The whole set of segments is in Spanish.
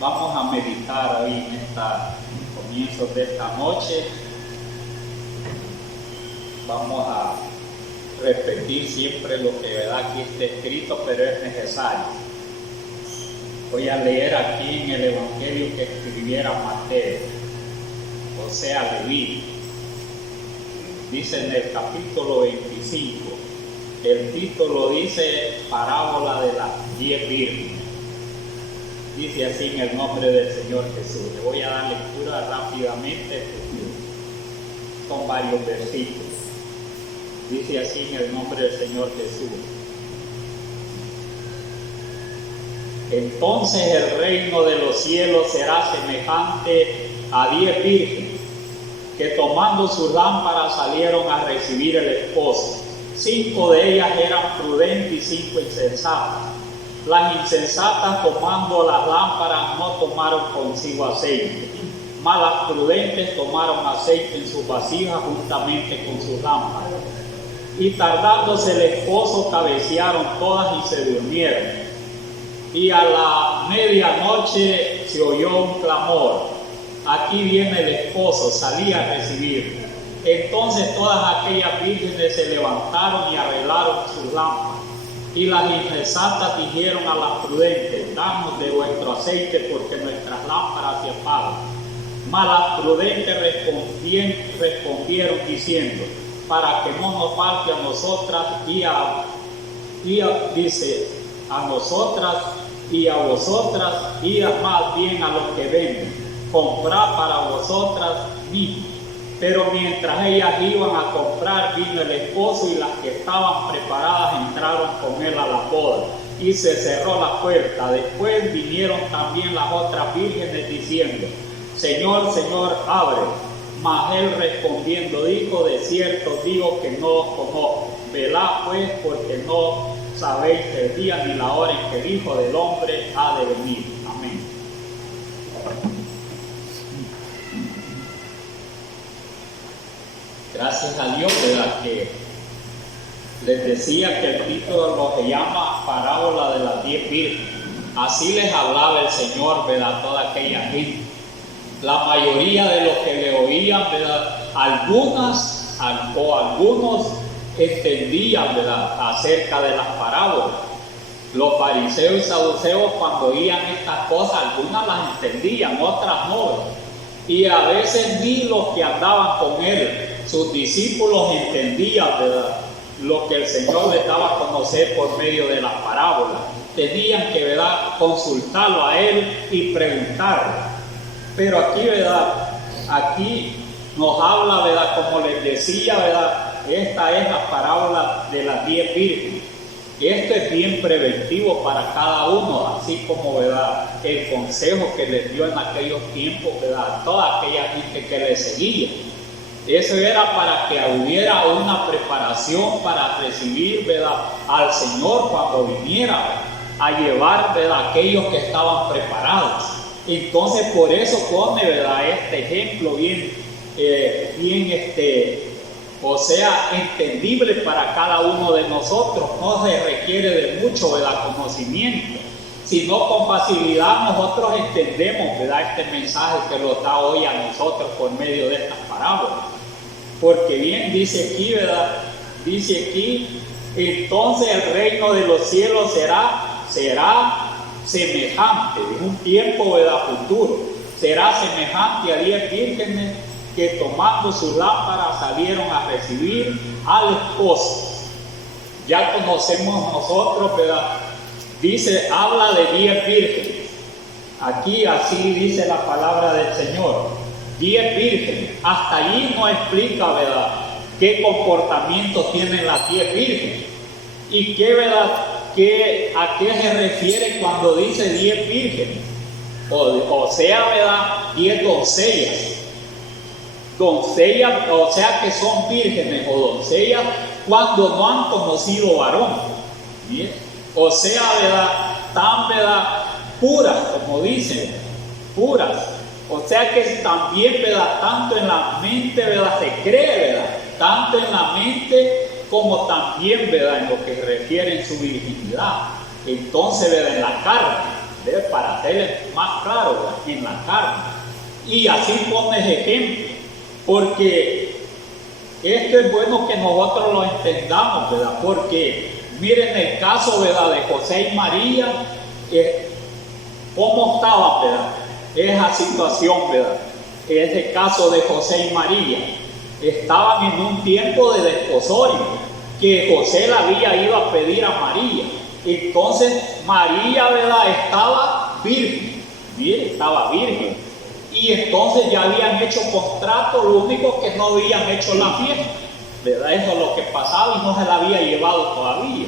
Vamos a meditar hoy en comienzos de esta noche. Vamos a repetir siempre lo que aquí está escrito, pero es necesario. Voy a leer aquí en el Evangelio que escribiera Mateo, o sea, Leví. Dice en el capítulo 25, el título dice Parábola de las 10 vírgenes. Dice así en el nombre del Señor Jesús. Le voy a dar lectura rápidamente con varios versículos. Dice así en el nombre del Señor Jesús. Entonces el reino de los cielos será semejante a 10 vírgenes que tomando sus lámparas salieron a recibir el esposo. 5 de ellas eran prudentes y 5 insensatas. Las insensatas, tomando las lámparas, no tomaron consigo aceite, mas las prudentes tomaron aceite en sus vasijas juntamente con sus lámparas. Y tardándose el esposo, cabecearon todas y se durmieron. Y a la medianoche se oyó un clamor: aquí viene el esposo, salí a recibirlo. Entonces todas aquellas vírgenes se levantaron y arreglaron sus lámparas. Y las insensatas dijeron a las prudentes: danos de vuestro aceite, porque nuestras lámparas se apagan. Mas las prudentes respondieron diciendo: para que no nos falte a nosotras dice, a nosotras y a vosotras, y más bien a los que venden, comprad para vosotras mismas. Pero mientras ellas iban a comprar, vino el esposo, y las que estaban preparadas entraron con él a la boda, y se cerró la puerta. Después vinieron también las otras vírgenes diciendo: Señor, Señor, abre. Mas él respondiendo dijo: de cierto digo que no os conozco. Velad pues, porque no sabéis el día ni la hora en que el Hijo del Hombre ha de venir. Amén. Gracias a Dios, ¿verdad? Que les decía que el título lo que llama Parábola de las 10 vírgenes. Así les hablaba el Señor, ¿verdad? Toda aquella gente. La mayoría de los que le oían, ¿verdad? Algunos entendían, ¿verdad?, acerca de las parábolas. Los fariseos y saduceos, cuando oían estas cosas, algunas las entendían, otras no. Y a veces ni los que andaban con él, sus discípulos, entendían, ¿verdad?, lo que el Señor les daba a conocer por medio de las parábolas. Tenían que, ¿verdad?, consultarlo a él y preguntarle. Pero aquí, ¿verdad?, aquí nos habla, ¿verdad?, como les decía, ¿verdad?, esta es la parábola de las 10 vírgenes. Esto es bien preventivo para cada uno, así como, ¿verdad?, el consejo que les dio en aquellos tiempos, ¿verdad?, toda aquella gente que le seguía. Eso era para que hubiera una preparación para recibir, ¿verdad?, al Señor cuando viniera a llevar, ¿verdad?, aquellos que estaban preparados. Entonces por eso pone, ¿verdad?, este ejemplo bien, entendible para cada uno de nosotros. No se requiere de mucho, ¿verdad?, conocimiento, sino con facilidad nosotros entendemos, ¿verdad?, este mensaje que lo da hoy a nosotros por medio de estas parábolas. Porque bien dice aquí, ¿verdad?, dice aquí: entonces el reino de los cielos será semejante, en un tiempo, ¿verdad?, futuro, será semejante a 10 vírgenes que tomando sus lámparas salieron a recibir al esposo. Ya conocemos nosotros, ¿verdad?, dice, habla de 10 vírgenes. Aquí así dice la palabra del Señor: 10 vírgenes. Hasta allí no explica, ¿verdad?, qué comportamiento tienen las 10 vírgenes y qué, ¿verdad?, a qué se refiere cuando dice 10 vírgenes, o sea, ¿verdad?, 10 doncellas, o sea que son vírgenes o doncellas cuando no han conocido varón. ¿Bien? O sea, ¿verdad?, tan, ¿verdad?, puras, como dicen, puras. O sea que también, ¿verdad?, tanto en la mente, ¿verdad?, se cree, ¿verdad?, tanto en la mente como también, ¿verdad?, en lo que refiere en su virginidad. Entonces, ¿verdad?, en la carne, para hacerle más claro, ¿verdad?, en la carne. Y así pones ejemplo, porque esto es bueno que nosotros lo entendamos, ¿verdad? Porque miren el caso, ¿verdad?, de José y María, cómo estaban, ¿verdad?, esa situación, ¿verdad? Ese caso de José y María, estaban en un tiempo de desposorio, que José le había ido a pedir a María. Entonces María, ¿verdad?, estaba virgen, mire, estaba virgen, y entonces ya habían hecho contrato, lo único que no habían hecho la fiesta, ¿verdad? Eso es lo que pasaba y no se la había llevado todavía.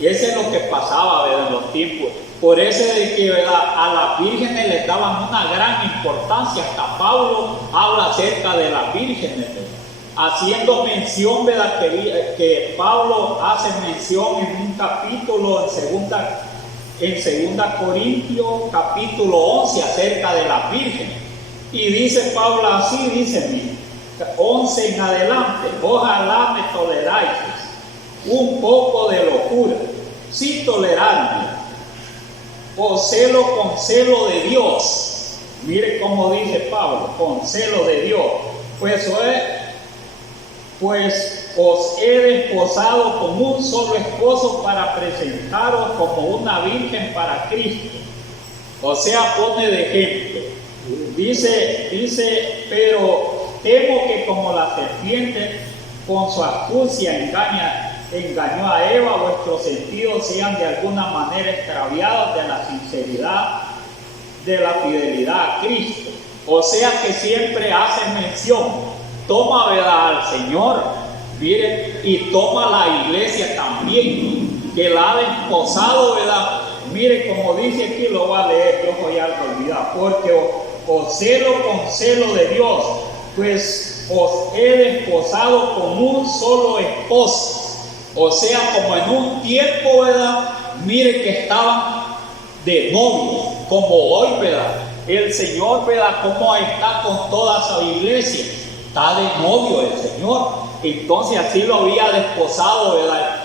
Y eso es lo que pasaba, ¿verdad?, en los tiempos. Por eso es de que, ¿verdad?, a las vírgenes les daban una gran importancia. Hasta Pablo habla acerca de las vírgenes, ¿verdad?, haciendo mención, ¿verdad?, que Pablo hace mención en un capítulo en 2 Corintios capítulo 11 acerca de las vírgenes. Y dice Pablo así, dice 11 en adelante: ojalá me toleráis un poco de locura, si tolerarme, o celo con celo de Dios. Mire cómo dice Pablo, con celo de Dios. Pues os he desposado con un solo esposo para presentaros como una virgen para Cristo. O sea, pone de ejemplo. Dice, pero temo que como la serpiente con su astucia engañó a Eva, vuestros sentidos sean de alguna manera extraviados de la sinceridad, de la fidelidad a Cristo. O sea que siempre hace mención. Toma, ¿verdad?, al Señor, mire, y toma la iglesia también, que la ha desposado, ¿verdad? Mire, como dice aquí, lo va a leer, yo voy a olvidar, porque os celo con celo de Dios, pues os he desposado con un solo esposo. O sea, como en un tiempo, ¿verdad?, mire, que estaban de novios, como hoy, ¿verdad? El Señor, ¿verdad?, cómo está con toda su iglesia. Está de novio el Señor. Entonces así lo había desposado, ¿verdad?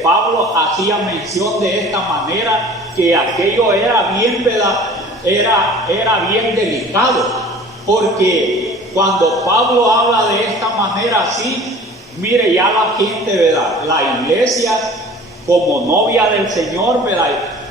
Pablo hacía mención de esta manera, que aquello era bien, ¿verdad?, era bien delicado, porque cuando Pablo habla de esta manera así, mire, ya la gente, ¿verdad?, la iglesia como novia del Señor, ¿verdad?,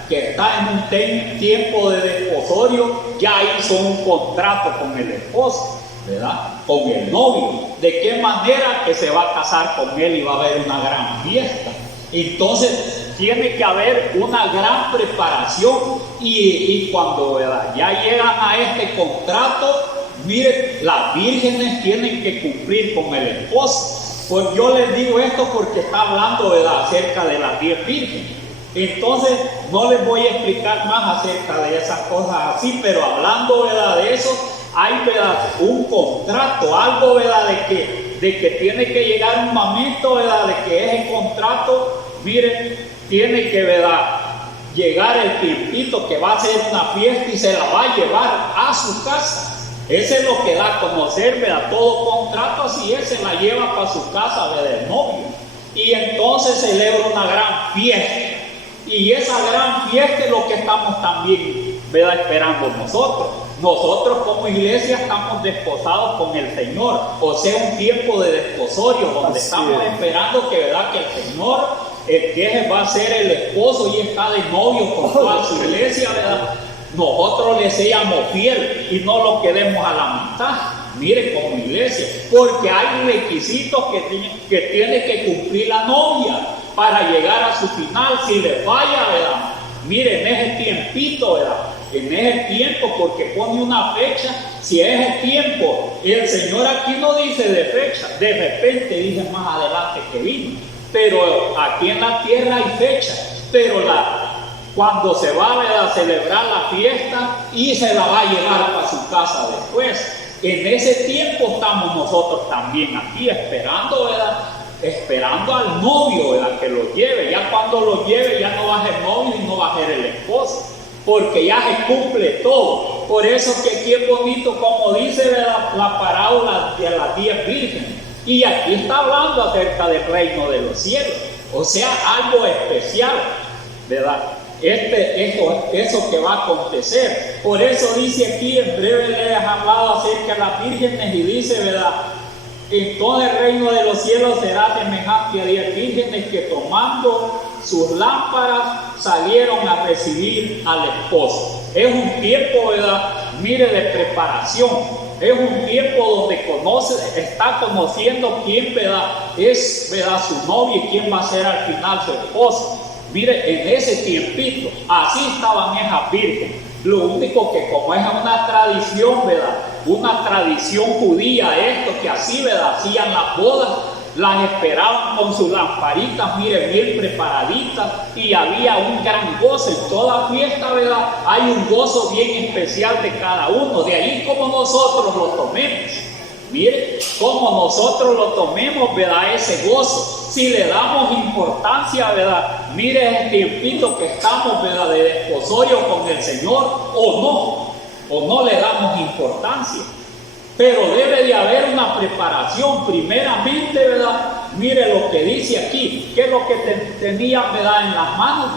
que está en un tiempo de desposorio, ya hizo un contrato con el esposo, ¿verdad?, con el novio, de qué manera que se va a casar con él y va a haber una gran fiesta. Entonces tiene que haber una gran preparación, y cuando, ¿verdad?, ya llegan a este contrato, mire, las vírgenes tienen que cumplir con el esposo. Pues yo les digo esto porque está hablando, ¿verdad?, acerca de las 10 vírgenes. Entonces no les voy a explicar más acerca de esas cosas así, pero hablando, ¿verdad?, de eso, hay, ¿verdad?, un contrato, algo, ¿verdad?, de que tiene que llegar un momento, ¿verdad?, de que ese contrato, miren, tiene que, ¿verdad?, llegar el tiempito que va a hacer una fiesta y se la va a llevar a su casa. Ese es lo que da a conocer, ¿verdad?, todo contrato así es, se la lleva para su casa, ¿verdad?, el novio. Y entonces celebra una gran fiesta. Y esa gran fiesta es lo que estamos también, ¿verdad?, esperando nosotros. Nosotros como iglesia estamos desposados con el Señor, o sea, un tiempo de desposorio donde estamos esperando que, ¿verdad?, que el Señor, el que va a ser el esposo y está de novio con toda su iglesia, ¿verdad?, nosotros le seamos fieles y no lo quedemos a la mitad. Mire, como iglesia, porque hay requisitos que tiene que cumplir la novia para llegar a su final. Si le falla, ¿verdad?, mire, en ese tiempito, ¿verdad?, en ese tiempo, porque pone una fecha. Si es el tiempo, el Señor aquí no dice de fecha, de repente dice más adelante que vino, pero aquí en la tierra hay fecha. Pero cuando se va a celebrar la fiesta y se la va a llevar para su casa después, en ese tiempo estamos nosotros también aquí esperando, ¿verdad?, esperando al novio, ¿verdad?, que lo lleve. Ya cuando lo lleve ya no va a ser novio y no va a ser el esposo, porque ya se cumple todo. Por eso que aquí es bonito como dice, ¿verdad?, la parábola de las 10 vírgenes. Y aquí está hablando acerca del reino de los cielos, o sea, algo especial, ¿verdad? eso que va a acontecer. Por eso dice aquí, en breve le he hablado acerca de las vírgenes y dice, ¿verdad? En todo el reino de los cielos será semejante a 10 vírgenes que tomando sus lámparas salieron a recibir al esposo. Es un tiempo, ¿verdad? Mire, de preparación. Es un tiempo donde está conociendo quién, ¿verdad? Es, ¿verdad?, su novia y quién va a ser al final su esposo. Mire, en ese tiempito, así estaban esas vírgenes. Lo único que, como es una tradición, ¿verdad?, una tradición judía, esto que así, ¿verdad?, hacían las bodas, las esperaban con sus lamparitas, mire, bien preparaditas, y había un gran gozo en toda fiesta, ¿verdad? Hay un gozo bien especial de cada uno. De ahí como nosotros lo tomemos. Mire, como nosotros lo tomemos, ¿verdad?, ese gozo. Si le damos importancia, ¿verdad?, mire el tiempito que estamos, ¿verdad?, de desposorio con el Señor, o no le damos importancia. Pero debe de haber una preparación primeramente, ¿verdad? Mire lo que dice aquí, ¿qué es lo que tenían, ¿verdad?, en las manos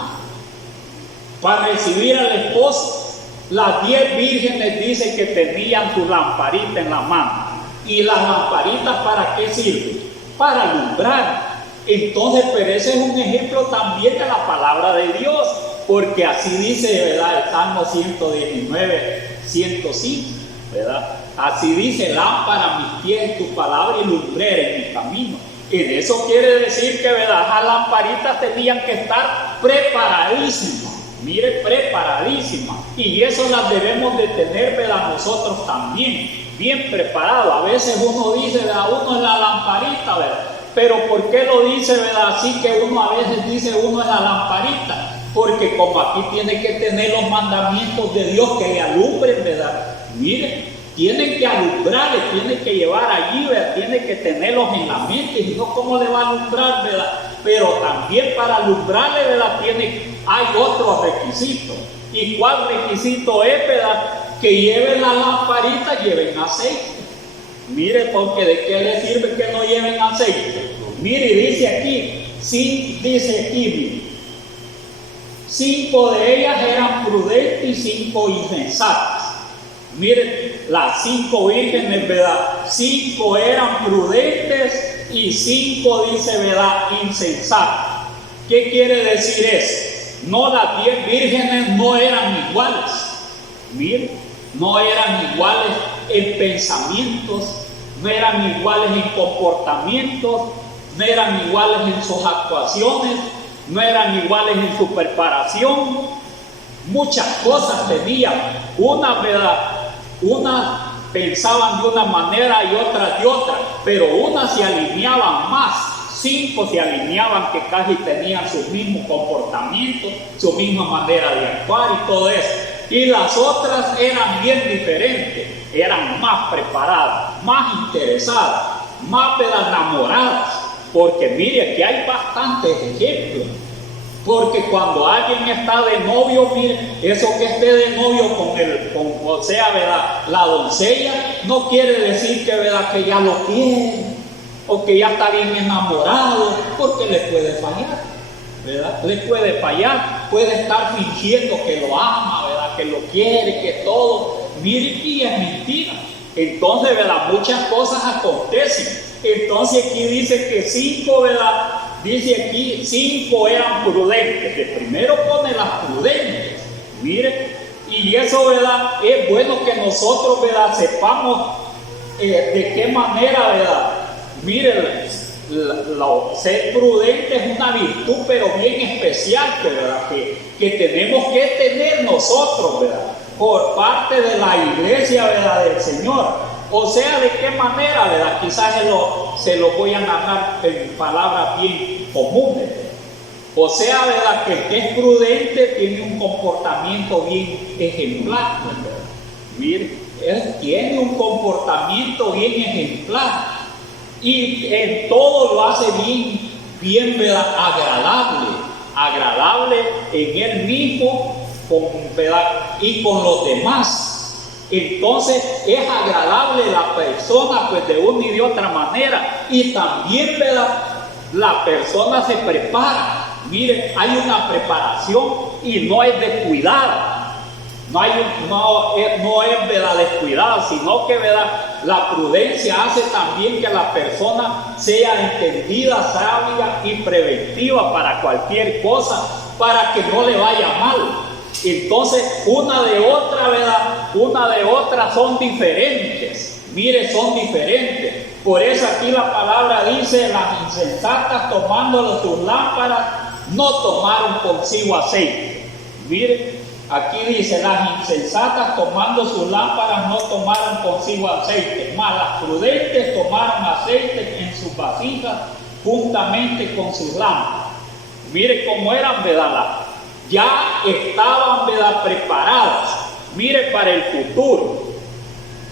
para recibir al esposo? Las 10 vírgenes dicen que tenían su lamparita en la mano. ¿Y las lamparitas para qué sirven? Para alumbrar. Entonces, pero ese es un ejemplo también de la palabra de Dios, porque así dice, ¿verdad?, el Salmo 119, 105, ¿verdad? Así dice: lámpara mis pies tu palabra y lumbrera en mi camino. En eso quiere decir que, ¿verdad?, las lamparitas tenían que estar preparadísimas. Mire, preparadísimas. Y eso las debemos de tener, ¿verdad?, nosotros también, bien preparados. A veces uno dice, ¿verdad?, uno es la lamparita, ¿verdad? Pero ¿por qué lo dice, verdad? Así que uno a veces dice uno es la lamparita. Porque como aquí tiene que tener los mandamientos de Dios que le alumbren, ¿verdad? Mire, tienen que alumbrarle, tienen que llevar allí, ¿verdad?, tiene que tenerlos en la mente, y no cómo le va a alumbrar, ¿verdad? Pero también para alumbrarle, ¿verdad?, hay otros requisitos. ¿Y cuál requisito es, verdad? Que lleven la lamparita, lleven aceite. Mire, porque ¿de qué le sirve que no lleven aceite? Mire, dice aquí, mire, 5 de ellas eran prudentes y 5 insensatas. Miren, las 5 vírgenes, ¿verdad? 5 eran prudentes y 5, dice, ¿verdad?, insensatas. ¿Qué quiere decir eso? No, las 10 vírgenes no eran iguales. Miren, no eran iguales en pensamientos, no eran iguales en comportamientos, no eran iguales en sus actuaciones, no eran iguales en su preparación. Muchas cosas tenían. Una, ¿verdad?, unas pensaban de una manera y otras de otra, pero unas se alineaban más. 5 se alineaban que casi tenían su mismo comportamiento, su misma manera de actuar y todo eso. Y las otras eran bien diferentes, eran más preparadas, más interesadas, más enamoradas. Porque mire, aquí hay bastantes ejemplos. Porque cuando alguien está de novio, mire, eso que esté de novio o sea, ¿verdad?, la doncella, no quiere decir que, ¿verdad?, que ya lo quiere o que ya está bien enamorado, porque le puede fallar, ¿verdad? Le puede fallar, puede estar fingiendo que lo ama, ¿verdad?, que lo quiere, que todo. Mire, y es mentira. Entonces, ¿verdad?, muchas cosas acontecen. Entonces aquí dice que 5, ¿verdad?, dice aquí 5 eran prudentes. De primero pone las prudentes. Mire, y eso, ¿verdad?, es bueno que nosotros, ¿verdad?, sepamos de qué manera, ¿verdad? Mire, ser prudente es una virtud, pero bien especial, ¿verdad?, que tenemos que tener nosotros, ¿verdad?, por parte de la iglesia, ¿verdad?, del Señor. O sea, ¿de qué manera, verdad? Quizás se lo voy a narrar en palabras bien comunes. O sea, ¿verdad?, que el que es prudente tiene un comportamiento bien ejemplar, ¿verdad? Mire, él tiene un comportamiento bien ejemplar. Y en todo lo hace bien, ¿verdad?, agradable en él mismo, ¿verdad?, y con los demás. Entonces es agradable la persona, pues, de una y de otra manera. Y también, ¿verdad?, la persona se prepara. mire, hay una preparación y no es descuidada. No es ¿verdad? Descuidada, sino que ¿verdad? La prudencia hace también que la persona sea entendida, sabia y preventiva para cualquier cosa, para que no le vaya mal. Entonces, una de otra, ¿verdad? Una de otra son diferentes. Mire, son diferentes. Por eso aquí la palabra dice: las insensatas tomando sus lámparas no tomaron consigo aceite. Mire, aquí dice: las insensatas tomando sus lámparas no tomaron consigo aceite, mas las prudentes tomaron aceite en sus vasijas juntamente con sus lámparas. Mire cómo eran, ¿verdad? Ya estaban, ¿verdad? Preparadas, mire, para el futuro.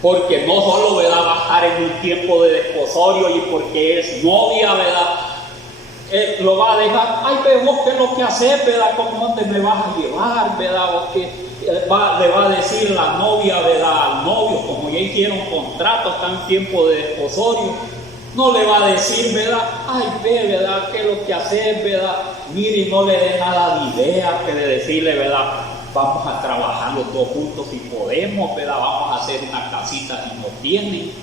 Porque no solo, ¿verdad? Va a estar en un tiempo de desposorio y porque es novia, ¿verdad? Lo va a dejar. Ay, vemos qué es lo que hacer, ¿verdad? ¿Cómo dónde me vas a llevar, ¿verdad? O que le va a decir la novia, ¿verdad? Al novio, como ya hicieron contrato, está en tiempo de desposorio. No le va a decir, ¿verdad? Ay, ¿verdad? ¿Qué es lo que hacer, ¿verdad? Mire, no le dé nada de idea que de decirle, ¿verdad? Vamos a trabajar los dos juntos si podemos, ¿verdad? Vamos a hacer una casita si no tienen.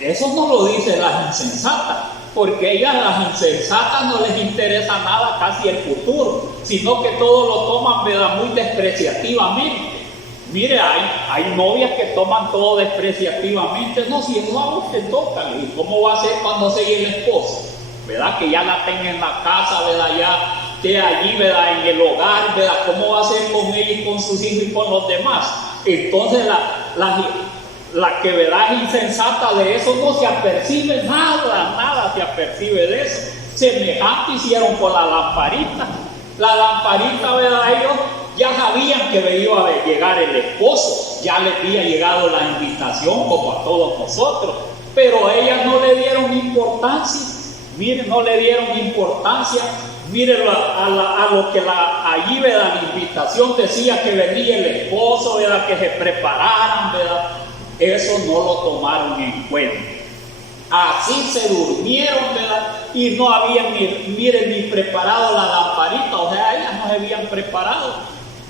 Eso no lo dicen las insensatas, porque ellas, las insensatas, no les interesa nada casi el futuro, sino que todo lo toman, ¿verdad? Muy despreciativamente. Mire, hay novias que toman todo despreciativamente. No, si no a usted toca, ¿y cómo va a ser cuando se llegue el esposo? ¿Verdad? Que ya la tenga en la casa, ¿verdad? Ya esté allí, ¿verdad? En el hogar, ¿verdad? ¿Cómo va a ser con ella y con sus hijos y con los demás? Entonces la que, ¿verdad? Es insensata de eso, no se apercibe nada se apercibe de eso. Semejante hicieron con la lamparita. La lamparita, ¿verdad? Ellos ya sabían que iba a llegar el esposo, ya les había llegado la invitación como a todos nosotros, pero ellas no le dieron importancia. Miren, no le dieron importancia. Miren a lo que allí, ¿verdad? La invitación decía que venía el esposo, ¿verdad? Que se prepararan, ¿verdad? Eso no lo tomaron en cuenta. Así se durmieron, ¿verdad? Y no habían ni preparado la lamparita, o sea, ellas no se habían preparado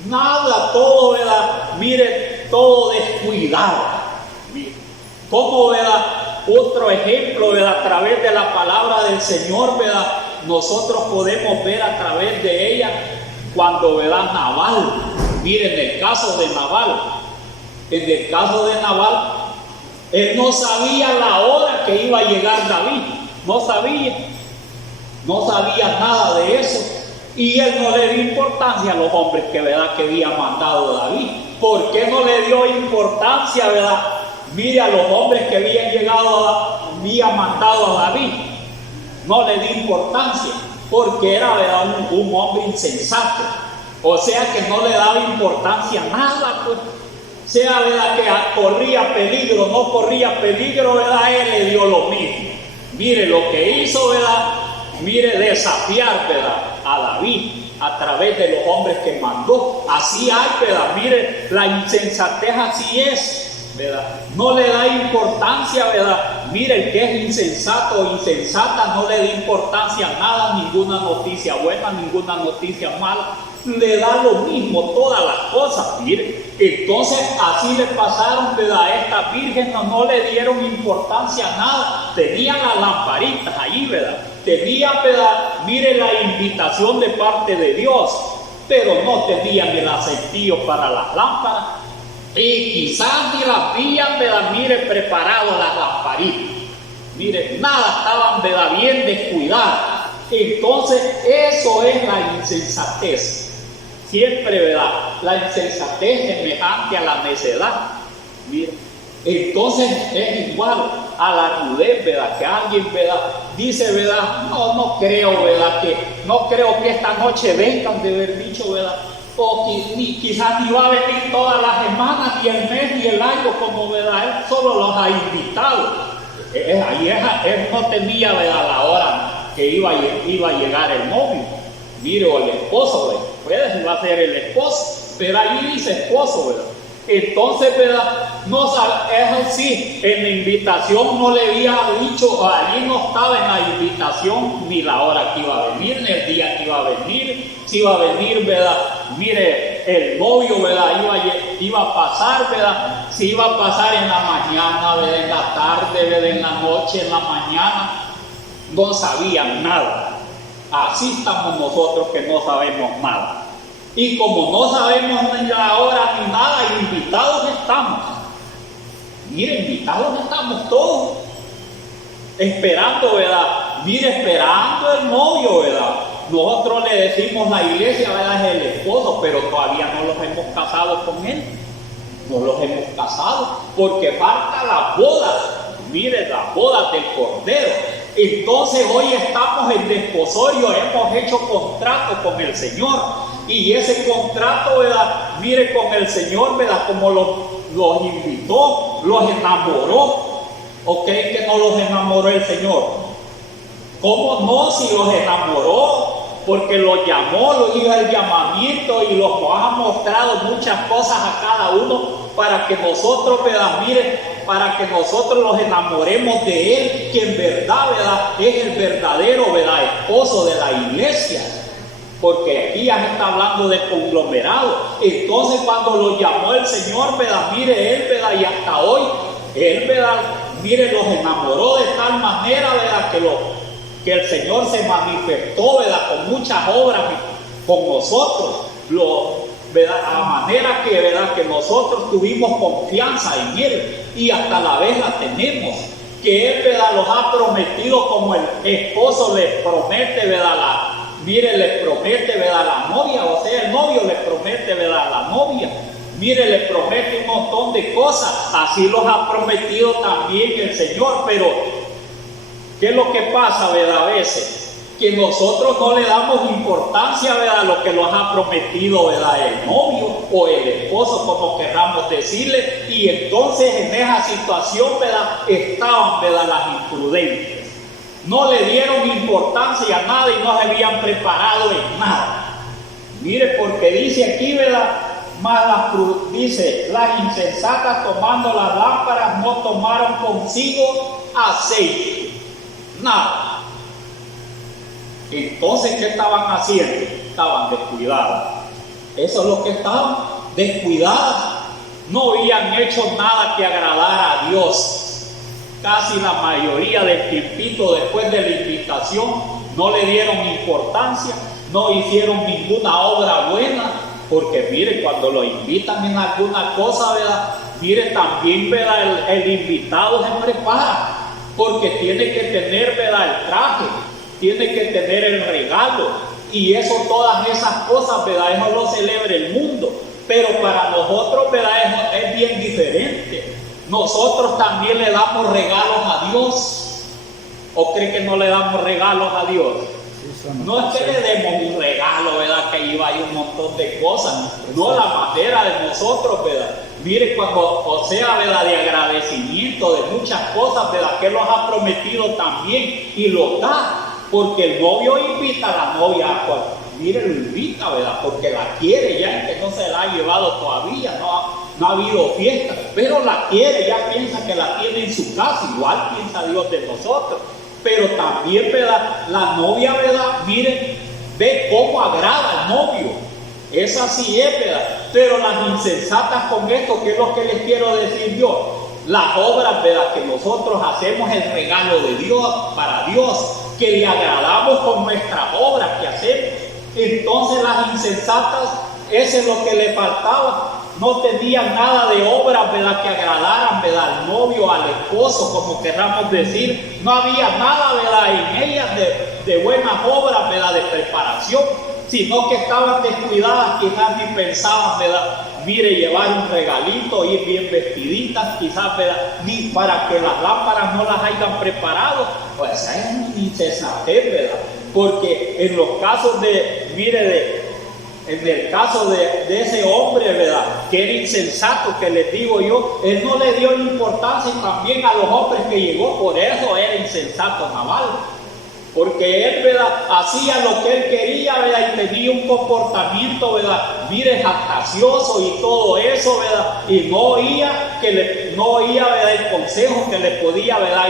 nada, todo, ¿verdad? Mire, todo descuidado. ¿Cómo, verdad? Otro ejemplo, ¿verdad? A través de la palabra del Señor, ¿verdad? Nosotros podemos ver a través de ella cuando, ¿verdad? Nabal, miren el caso de Nabal. En el caso de Nabal, él no sabía la hora que iba a llegar David, no sabía nada de eso. Y él no le dio importancia a los hombres que, ¿verdad? Que había mandado David. ¿Por qué no le dio importancia, ¿verdad? Mire a los hombres que había mandado a David. No le dio importancia porque era, ¿verdad? un hombre insensato. O sea que no le daba importancia a nada, pues. Sea, ¿verdad? Que corría peligro, no corría peligro, ¿verdad? Él le dio lo mismo. Mire lo que hizo, ¿verdad? Mire, desafiar, ¿verdad? A David a través de los hombres que mandó. Así hay, ¿verdad? Mire, la insensatez así es, ¿verdad? No le da importancia, ¿verdad? Mire, el que es insensato o insensata no le da importancia a nada, ninguna noticia buena, ninguna noticia mala. Le da lo mismo todas las cosas, mire. Entonces así le pasaron, ¿verdad? A esta virgen no le dieron importancia a nada. Tenían las lamparitas ahí, ¿verdad? Tenían, ¿verdad? Mire, la invitación de parte de Dios, pero no tenían el aceitillo para las lámparas. Y quizás ni las habían, ¿verdad? Mire, preparado las lamparitas. Mire, nada, estaban, ¿verdad? Bien descuidadas. Entonces eso es la insensatez. Siempre, ¿verdad? La insensatez es semejante a la necedad. Mira, entonces es igual a la rudez, ¿verdad? Que alguien, ¿verdad? Dice, ¿verdad? No creo, ¿verdad? No creo que esta noche vengan, de haber dicho, ¿verdad? O quizás ni va a venir todas las semanas, ni el mes, ni el año, como, ¿verdad? Él solo los ha invitado. Ahí él no tenía, ¿verdad? La hora que iba a llegar el novio. Mire, o el esposo, ¿verdad? Puede va a ser el esposo, pero ahí dice esposo, ¿verdad? Entonces, ¿verdad? No sabe, eso sí, en la invitación no le había dicho, allí no estaba en la invitación ni la hora que iba a venir, ni el día que iba a venir, si iba a venir, ¿verdad? Mire, el novio, ¿verdad? Iba a pasar, ¿verdad? Si iba a pasar en la mañana, ¿verdad? En la tarde, ¿verdad? En la noche, en la mañana, no sabían nada. Así estamos nosotros que no sabemos nada. Y como no sabemos ni la hora ni nada, invitados estamos. Mire, invitados estamos todos. Esperando, ¿verdad? Mire, esperando el novio, ¿verdad? Nosotros le decimos la iglesia, ¿verdad? Es el esposo, pero todavía no los hemos casado con él. No los hemos casado porque falta las bodas. Mire, las bodas del Cordero. Entonces hoy estamos en desposorio, hemos hecho contrato con el Señor. Y ese contrato, ¿verdad? Mire, con el Señor, ¿verdad? Como los invitó, los enamoró. ¿O creen que no los enamoró el Señor? ¿Cómo no? Si los enamoró, porque los llamó, los hizo el llamamiento y los ha mostrado muchas cosas a cada uno para que nosotros, ¿verdad? Mire, para que nosotros los enamoremos de Él, que en verdad, ¿verdad? Es el verdadero, ¿verdad? Esposo de la iglesia. Porque aquí ya se está hablando de conglomerado. Entonces cuando lo llamó el Señor, ¿verdad? Mire, Él, ¿verdad? Y hasta hoy, Él, ¿verdad? Mire, los enamoró de tal manera, ¿verdad? Que el Señor se manifestó, ¿verdad? Con muchas obras con nosotros, ¿verdad? A manera que, ¿verdad? Que nosotros tuvimos confianza en Él y hasta la vez la tenemos. Que Él, ¿verdad? Los ha prometido como el esposo le promete, ¿verdad? Mire, le promete, ¿verdad? La novia, o sea, el novio le promete, ¿verdad? La novia. Mire, le promete un montón de cosas. Así los ha prometido también el Señor. Pero, ¿qué es lo que pasa, ¿verdad? A veces, que nosotros no le damos importancia, ¿verdad? A lo que nos ha prometido, ¿verdad? El novio o el esposo, como querramos decirle. Y entonces, en esa situación, ¿verdad? Estaban, ¿verdad? Las imprudentes. No le dieron importancia a nada y no se habían preparado en nada. Mire, porque dice aquí, ¿verdad? Dice, las insensatas tomando las lámparas no tomaron consigo aceite. Nada. Entonces, ¿qué estaban haciendo? Estaban descuidadas. Eso es lo que estaban, descuidadas. No habían hecho nada que agradara a Dios. Casi la mayoría del tiempito después de la invitación no le dieron importancia, no hicieron ninguna obra buena, porque mire, cuando lo invitan en alguna cosa, ¿verdad? Mire, también, ¿verdad? El invitado se prepara, porque tiene que tener, ¿verdad? El traje, tiene que tener el regalo, y eso, todas esas cosas, ¿verdad? Eso lo celebra el mundo, pero para nosotros, ¿verdad? Es bien diferente. Nosotros también le damos regalos a Dios. ¿O cree que no le damos regalos a Dios? No es que le demos un regalo, ¿verdad? Que iba ahí un montón de cosas. No, la manera de nosotros, ¿verdad? Mire, cuando, o sea, ¿verdad? De agradecimiento, de muchas cosas, ¿verdad? Que los ha prometido también y lo da. Porque el novio invita a la novia a mire, lo invita, ¿verdad? Porque la quiere ya, que no se la ha llevado todavía, no ha habido fiesta, pero la quiere, ya piensa que la tiene en su casa, igual piensa Dios de nosotros. Pero también, ¿verdad? La novia, ¿verdad? Miren, ve cómo agrada al novio. Esa sí es, ¿verdad? Pero las insensatas con esto, ¿qué es lo que les quiero decir yo? Las obras, ¿verdad? Que nosotros hacemos el regalo de Dios, para Dios, que le agradamos con nuestras obras que hacemos. Entonces las insensatas, eso es lo que le faltaba. No tenían nada de obras, ¿verdad? Que agradaran, ¿verdad? Al novio, al esposo, como querramos decir. No había nada, ¿verdad? En ellas de buenas obras, ¿verdad? De preparación, sino que estaban descuidadas, quizás ni pensaban, ¿verdad? Mire, llevar un regalito, ir bien vestiditas, quizás, ¿verdad? Ni para que las lámparas no las hayan preparado. Pues es una insensatez, ¿verdad? Porque en los casos en el caso de ese hombre, ¿verdad? Que era insensato, que les digo yo, él no le dio importancia también a los hombres que llegó, por eso era insensato Nabal. porque él, ¿verdad?, hacía lo que él quería, ¿verdad?, y tenía un comportamiento, ¿verdad?, mire, jactacioso y todo eso, ¿verdad?, y no oía, ¿verdad?, el consejo que le podía, ¿verdad?,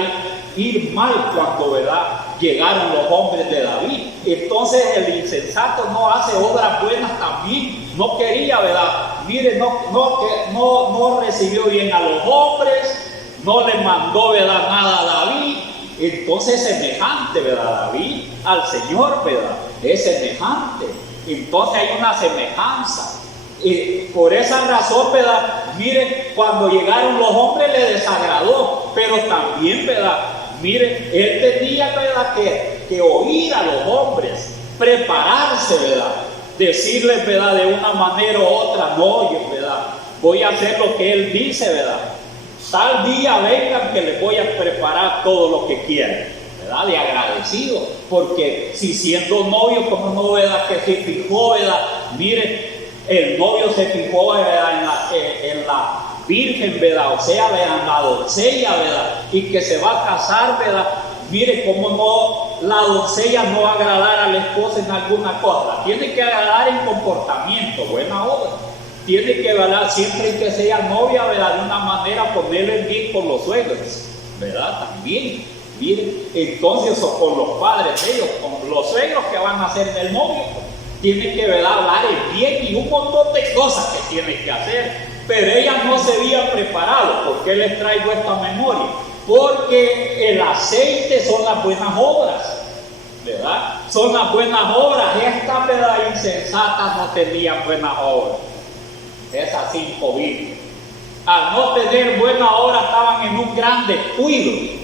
ir mal cuando, ¿verdad?, llegaron los hombres de David. Entonces el insensato no hace obras buenas también, no quería, ¿verdad?, mire, no recibió bien a los hombres, no le mandó, ¿verdad?, nada a David. Entonces es semejante, ¿verdad?, David al Señor, ¿verdad?, es semejante. Entonces hay una semejanza. Y por esa razón, ¿verdad?, mire, cuando llegaron los hombres le desagradó, pero también, ¿verdad?, mire, él tenía, ¿verdad?, que oír a los hombres, prepararse, ¿verdad?, decirles, ¿verdad?, de una manera u otra, no, oye, ¿verdad?, voy a hacer lo que él dice, ¿verdad?, tal día vengan que les voy a preparar todo lo que quieran, ¿verdad?, de agradecido, porque si siendo novio, como no, ¿verdad?, que se fijó, ¿verdad?, mire, el novio se fijó, ¿verdad?, en la virgen, ¿verdad?, o sea, en la doncella, ¿verdad?, y que se va a casar, ¿verdad?, mire cómo no, la doncella no va a agradar al esposo en alguna cosa, tiene que agradar en comportamiento, buena obra. Tiene que, ¿verdad?, siempre que sea novia, ¿verdad?, de una manera ponerle en bien con los suegros, ¿verdad?, también, miren, entonces, o con los padres de ellos, con los suegros que van a ser del novio, tiene que, ¿verdad?, hablar en bien y un montón de cosas que tiene que hacer, pero ellas no se habían preparado. ¿Por qué les traigo esta memoria? Porque el aceite son las buenas obras, ¿verdad?, son las buenas obras. Estas, ¿verdad?, insensatas no tenían buenas obras. Esas 5 Biblias, al no tener buena obra, estaban en un gran descuido.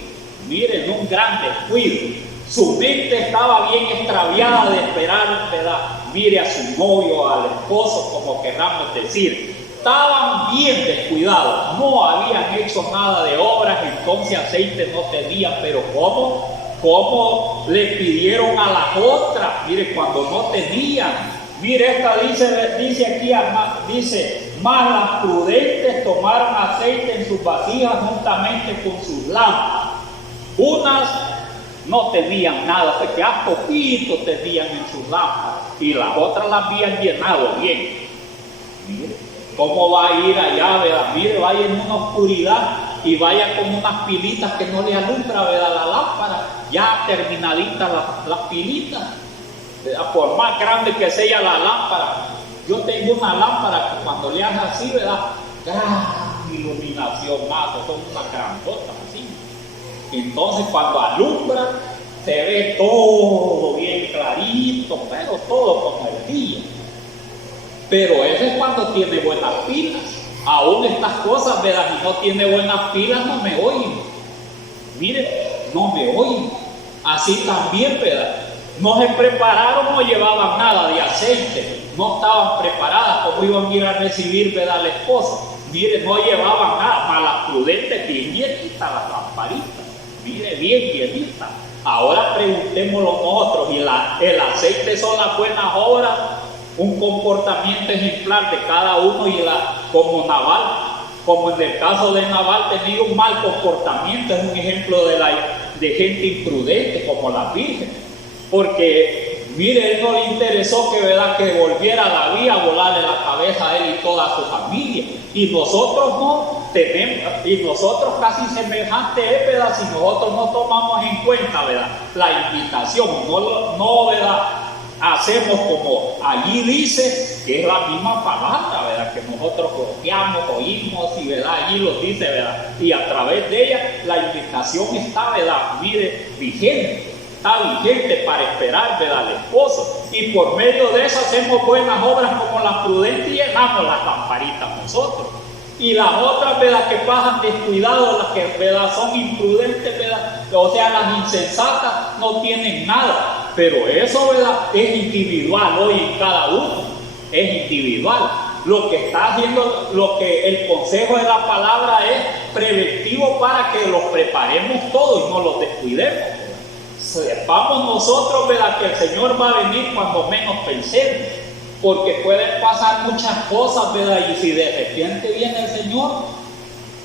Miren, un gran descuido. Su mente estaba bien extraviada de esperar, ¿verdad?, mire, a su novio, al esposo, como queramos decir. Estaban bien descuidados, no habían hecho nada de obras, entonces aceite no tenían. Pero ¿cómo le pidieron a las otras? Mire, cuando no tenían. Mire, esta dice aquí, dice, más las prudentes tomaron aceite en sus vasijas juntamente con sus lámparas. Unas no tenían nada, porque a poquito tenían en sus lámparas, y las otras las habían llenado bien. Mire, ¿cómo va a ir allá, ¿verdad? Mire, vaya en una oscuridad y vaya con unas pilitas que no le alumbra, ¿verdad?, la lámpara, ya terminaditas las pilitas. Por más grande que sea la lámpara, yo tengo una lámpara que cuando le hagas así, ¿verdad?, gran iluminación más, son unas grandotas así. Entonces cuando alumbra, se ve todo bien clarito, pero todo como el día. Pero eso es cuando tiene buenas pilas. Aún estas cosas, ¿verdad?, si no tiene buenas pilas, no me oyen. Miren, no me oyen. Así también, ¿verdad?, no se prepararon, no llevaban nada de aceite, no estaban preparadas, como iban a ir a recibir, ¿verdad?, al esposo. Mire, no llevaban nada, malas prudentes, bien llenitas las lamparitas, mire, bien llenitas. Ahora preguntémoslo nosotros, y el aceite son las buenas obras, un comportamiento ejemplar de cada uno, y como Nabal, como en el caso de Nabal, tenía un mal comportamiento, es un ejemplo de gente imprudente, como las vírgenes. Porque, mire, él no le interesó que volviera a David a volarle la cabeza a él y toda su familia. Y nosotros no tenemos, y nosotros casi semejante es, ¿verdad?, si nosotros no tomamos en cuenta, ¿verdad?, la invitación, no, ¿verdad?, hacemos como allí dice, que es la misma palabra, ¿verdad?, que nosotros copiamos, oímos, y, ¿verdad?, allí lo dice, ¿verdad?, y a través de ella la invitación está, ¿verdad?, mire, vigente. Está vigente para esperar, ¿verdad?, al esposo, y por medio de eso hacemos buenas obras como las prudentes y llenamos las lamparitas nosotros. Y las otras, ¿verdad?, que pasan descuidados, las que, ¿verdad?, son imprudentes, ¿verdad?, o sea, las insensatas, no tienen nada. Pero eso, ¿verdad?, es individual, hoy en cada uno, es individual. Lo que está haciendo, lo que el consejo de la palabra es preventivo para que los preparemos todos y no los descuidemos. Sepamos nosotros, ¿verdad?, que el Señor va a venir cuando menos pensemos, porque pueden pasar muchas cosas, ¿verdad?, y si de repente viene el Señor,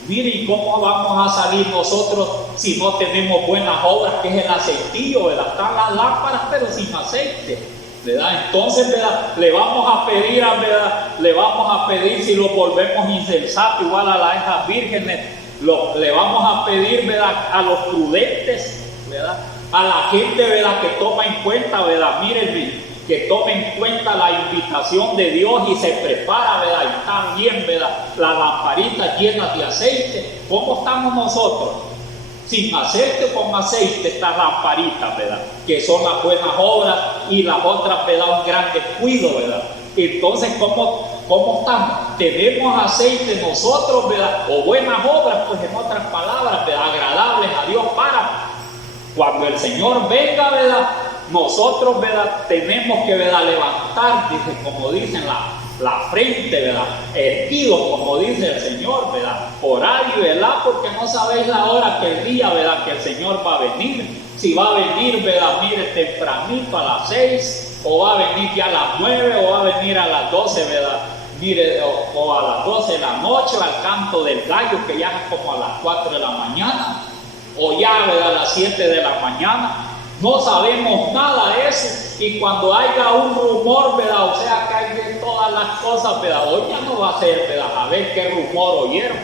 Mire, ¿y cómo vamos a salir nosotros si no tenemos buenas obras, que es el aceitillo, ¿verdad? Están las lámparas, pero sin aceite, ¿verdad? Entonces, ¿verdad? Le vamos a pedir, ¿verdad? Le vamos a pedir, si lo volvemos insensato, igual a las hijas vírgenes, le vamos a pedir, ¿verdad? A los prudentes, ¿verdad? A la gente, ¿verdad? Que toma en cuenta, ¿verdad? Mírenme, que tome en cuenta la invitación de Dios y se prepara, ¿verdad? Y están bien, ¿verdad? Las lamparitas llenas de aceite. ¿Cómo estamos nosotros? Sin aceite o con aceite estas lamparitas, ¿verdad? Que son las buenas obras y las otras, ¿verdad? Un gran descuido, ¿verdad? Entonces, ¿cómo estamos? Tenemos aceite nosotros, ¿verdad? O buenas obras, pues en otras palabras, ¿verdad? Agradables a Dios para cuando el Señor venga, ¿verdad? Nosotros, ¿verdad? Tenemos que, ¿verdad? Levantar, dice, como dicen, la frente, ¿verdad? Erguidos, como dice el Señor, ¿verdad? Orar y velar, porque no sabéis la hora que el día, ¿verdad? Que el Señor va a venir. Si va a venir, ¿verdad? Mire, tempranito a las 6, o va a venir ya a las 9, o va a venir a las 12, ¿verdad? Mire, o a las 12 de la noche, al canto del gallo, que ya es como a las 4 de la mañana, o ya, ¿verdad? A las 7 de la mañana. No sabemos nada de eso, y cuando haya un rumor, ¿verdad? O sea, que hay de todas las cosas, ¿verdad? Hoy ya no va a ser, ¿verdad? A ver qué rumor oyeron.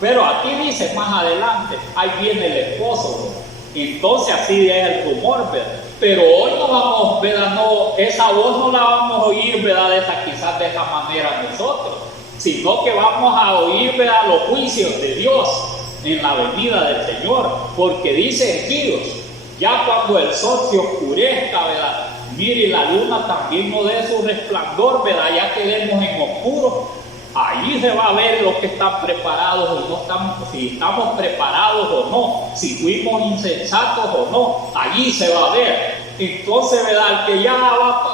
Pero aquí dice más adelante, ahí viene el esposo, ¿verdad? Entonces así es el rumor, ¿verdad? Pero hoy no vamos, ¿verdad? No, esa voz no la vamos a oír, ¿verdad? Quizás de esa manera nosotros, sino que vamos a oír, ¿verdad? Los juicios de Dios en la venida del Señor, porque dice Dios, ya cuando el sol se oscurezca, ¿verdad? Mire, la luna también no dé su resplandor, ¿verdad? Ya quedemos en oscuro. Allí se va a ver los que están preparados y no estamos, si estamos preparados o no, si fuimos insensatos o no, allí se va a ver. Entonces, ¿verdad? El que ya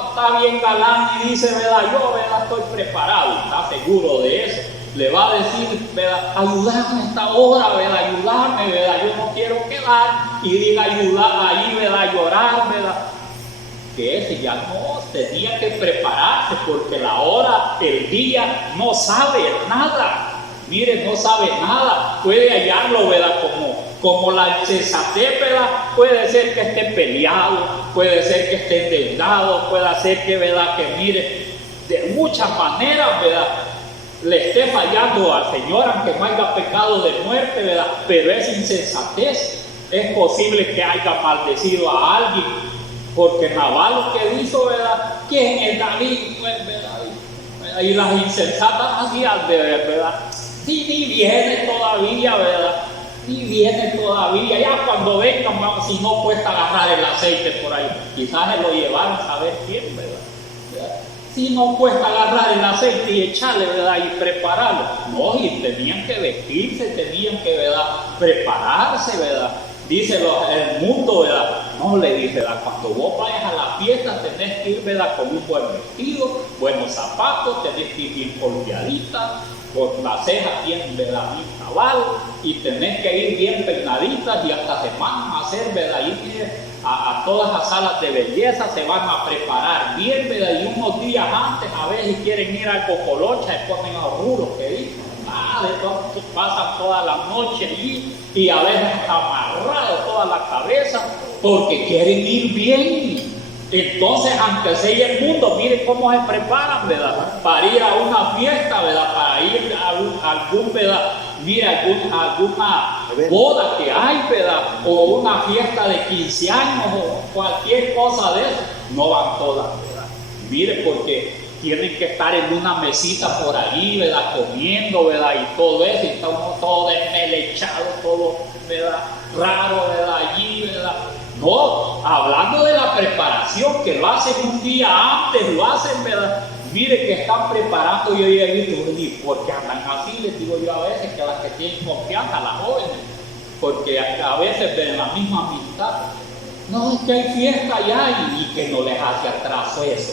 está bien galán y dice, ¿verdad? Yo, ¿verdad? Estoy preparado, está seguro de eso. Le va a decir, ¿verdad? Ayúdame a esta hora, ¿verdad? Ayúdame, ¿verdad? Yo no quiero quedar y diga ayudar ahí, ¿verdad? Llorar, ¿verdad? Que ese ya no tenía que prepararse, porque la hora, el día, no sabe nada. Mire, no sabe nada. Puede hallarlo, ¿verdad? Como la insensatez, ¿verdad? Puede ser que esté peleado, puede ser que esté endeudado, puede ser que, ¿verdad? Que mire, de muchas maneras, ¿verdad? Le esté fallando al Señor, aunque no haya pecado de muerte, ¿verdad? Pero es insensatez. Es posible que haya maldecido a alguien, porque Nabal lo que hizo, ¿verdad? ¿Quién es David? Pues, ¿verdad? Y las insensatas hacían de verdad. Sí, ni viene todavía, ¿verdad? Ni viene todavía. Ya cuando vengan, vamos, si no cuesta agarrar el aceite por ahí. Quizás se lo llevaron a saber quién, ¿verdad? Si no cuesta agarrar el aceite y echarle, ¿verdad? Y prepararlo. No, y tenían que vestirse, tenían que, ¿verdad? Prepararse, ¿verdad? Dice el mundo, ¿verdad? No, le dice, ¿verdad? Cuando vos vayas a la fiesta tenés que ir, ¿verdad? Con un buen vestido, buenos zapatos, tenés que ir bien colgaditas, con las cejas bien, ¿verdad? Bien cabal, y tenés que ir bien peinaditas, y hasta se van a hacer, ¿verdad? Ir a todas las salas de belleza, se van a preparar bien, ¿verdad? Y unos días antes, a veces quieren ir al Cocolocha, se ponen a rulos, que dicen. De pronto pasan toda la noche allí y a veces amarrado toda la cabeza porque quieren ir bien. Entonces, aunque sea el mundo, miren cómo se preparan, ¿verdad? Para ir a una fiesta, ¿verdad? Para ir a algún, ¿verdad? Mira, alguna boda que hay, ¿verdad? O una fiesta de 15 años o cualquier cosa de eso. No van todas, ¿verdad? Mire, porque tienen que estar en una mesita por ahí, ¿verdad? Comiendo, ¿verdad? Y todo eso, y estamos todo desmelechado, todo, ¿verdad? Raro, ¿verdad? Allí, ¿verdad? No, hablando de la preparación, que lo hacen un día antes, lo hacen, ¿verdad? Mire que están preparando, yo ya he visto, ¿y por qué andan así? Les digo yo a veces que las que tienen confianza, las jóvenes, porque a veces ven la misma amistad. No, es que hay fiesta allá y que no les hace atraso eso.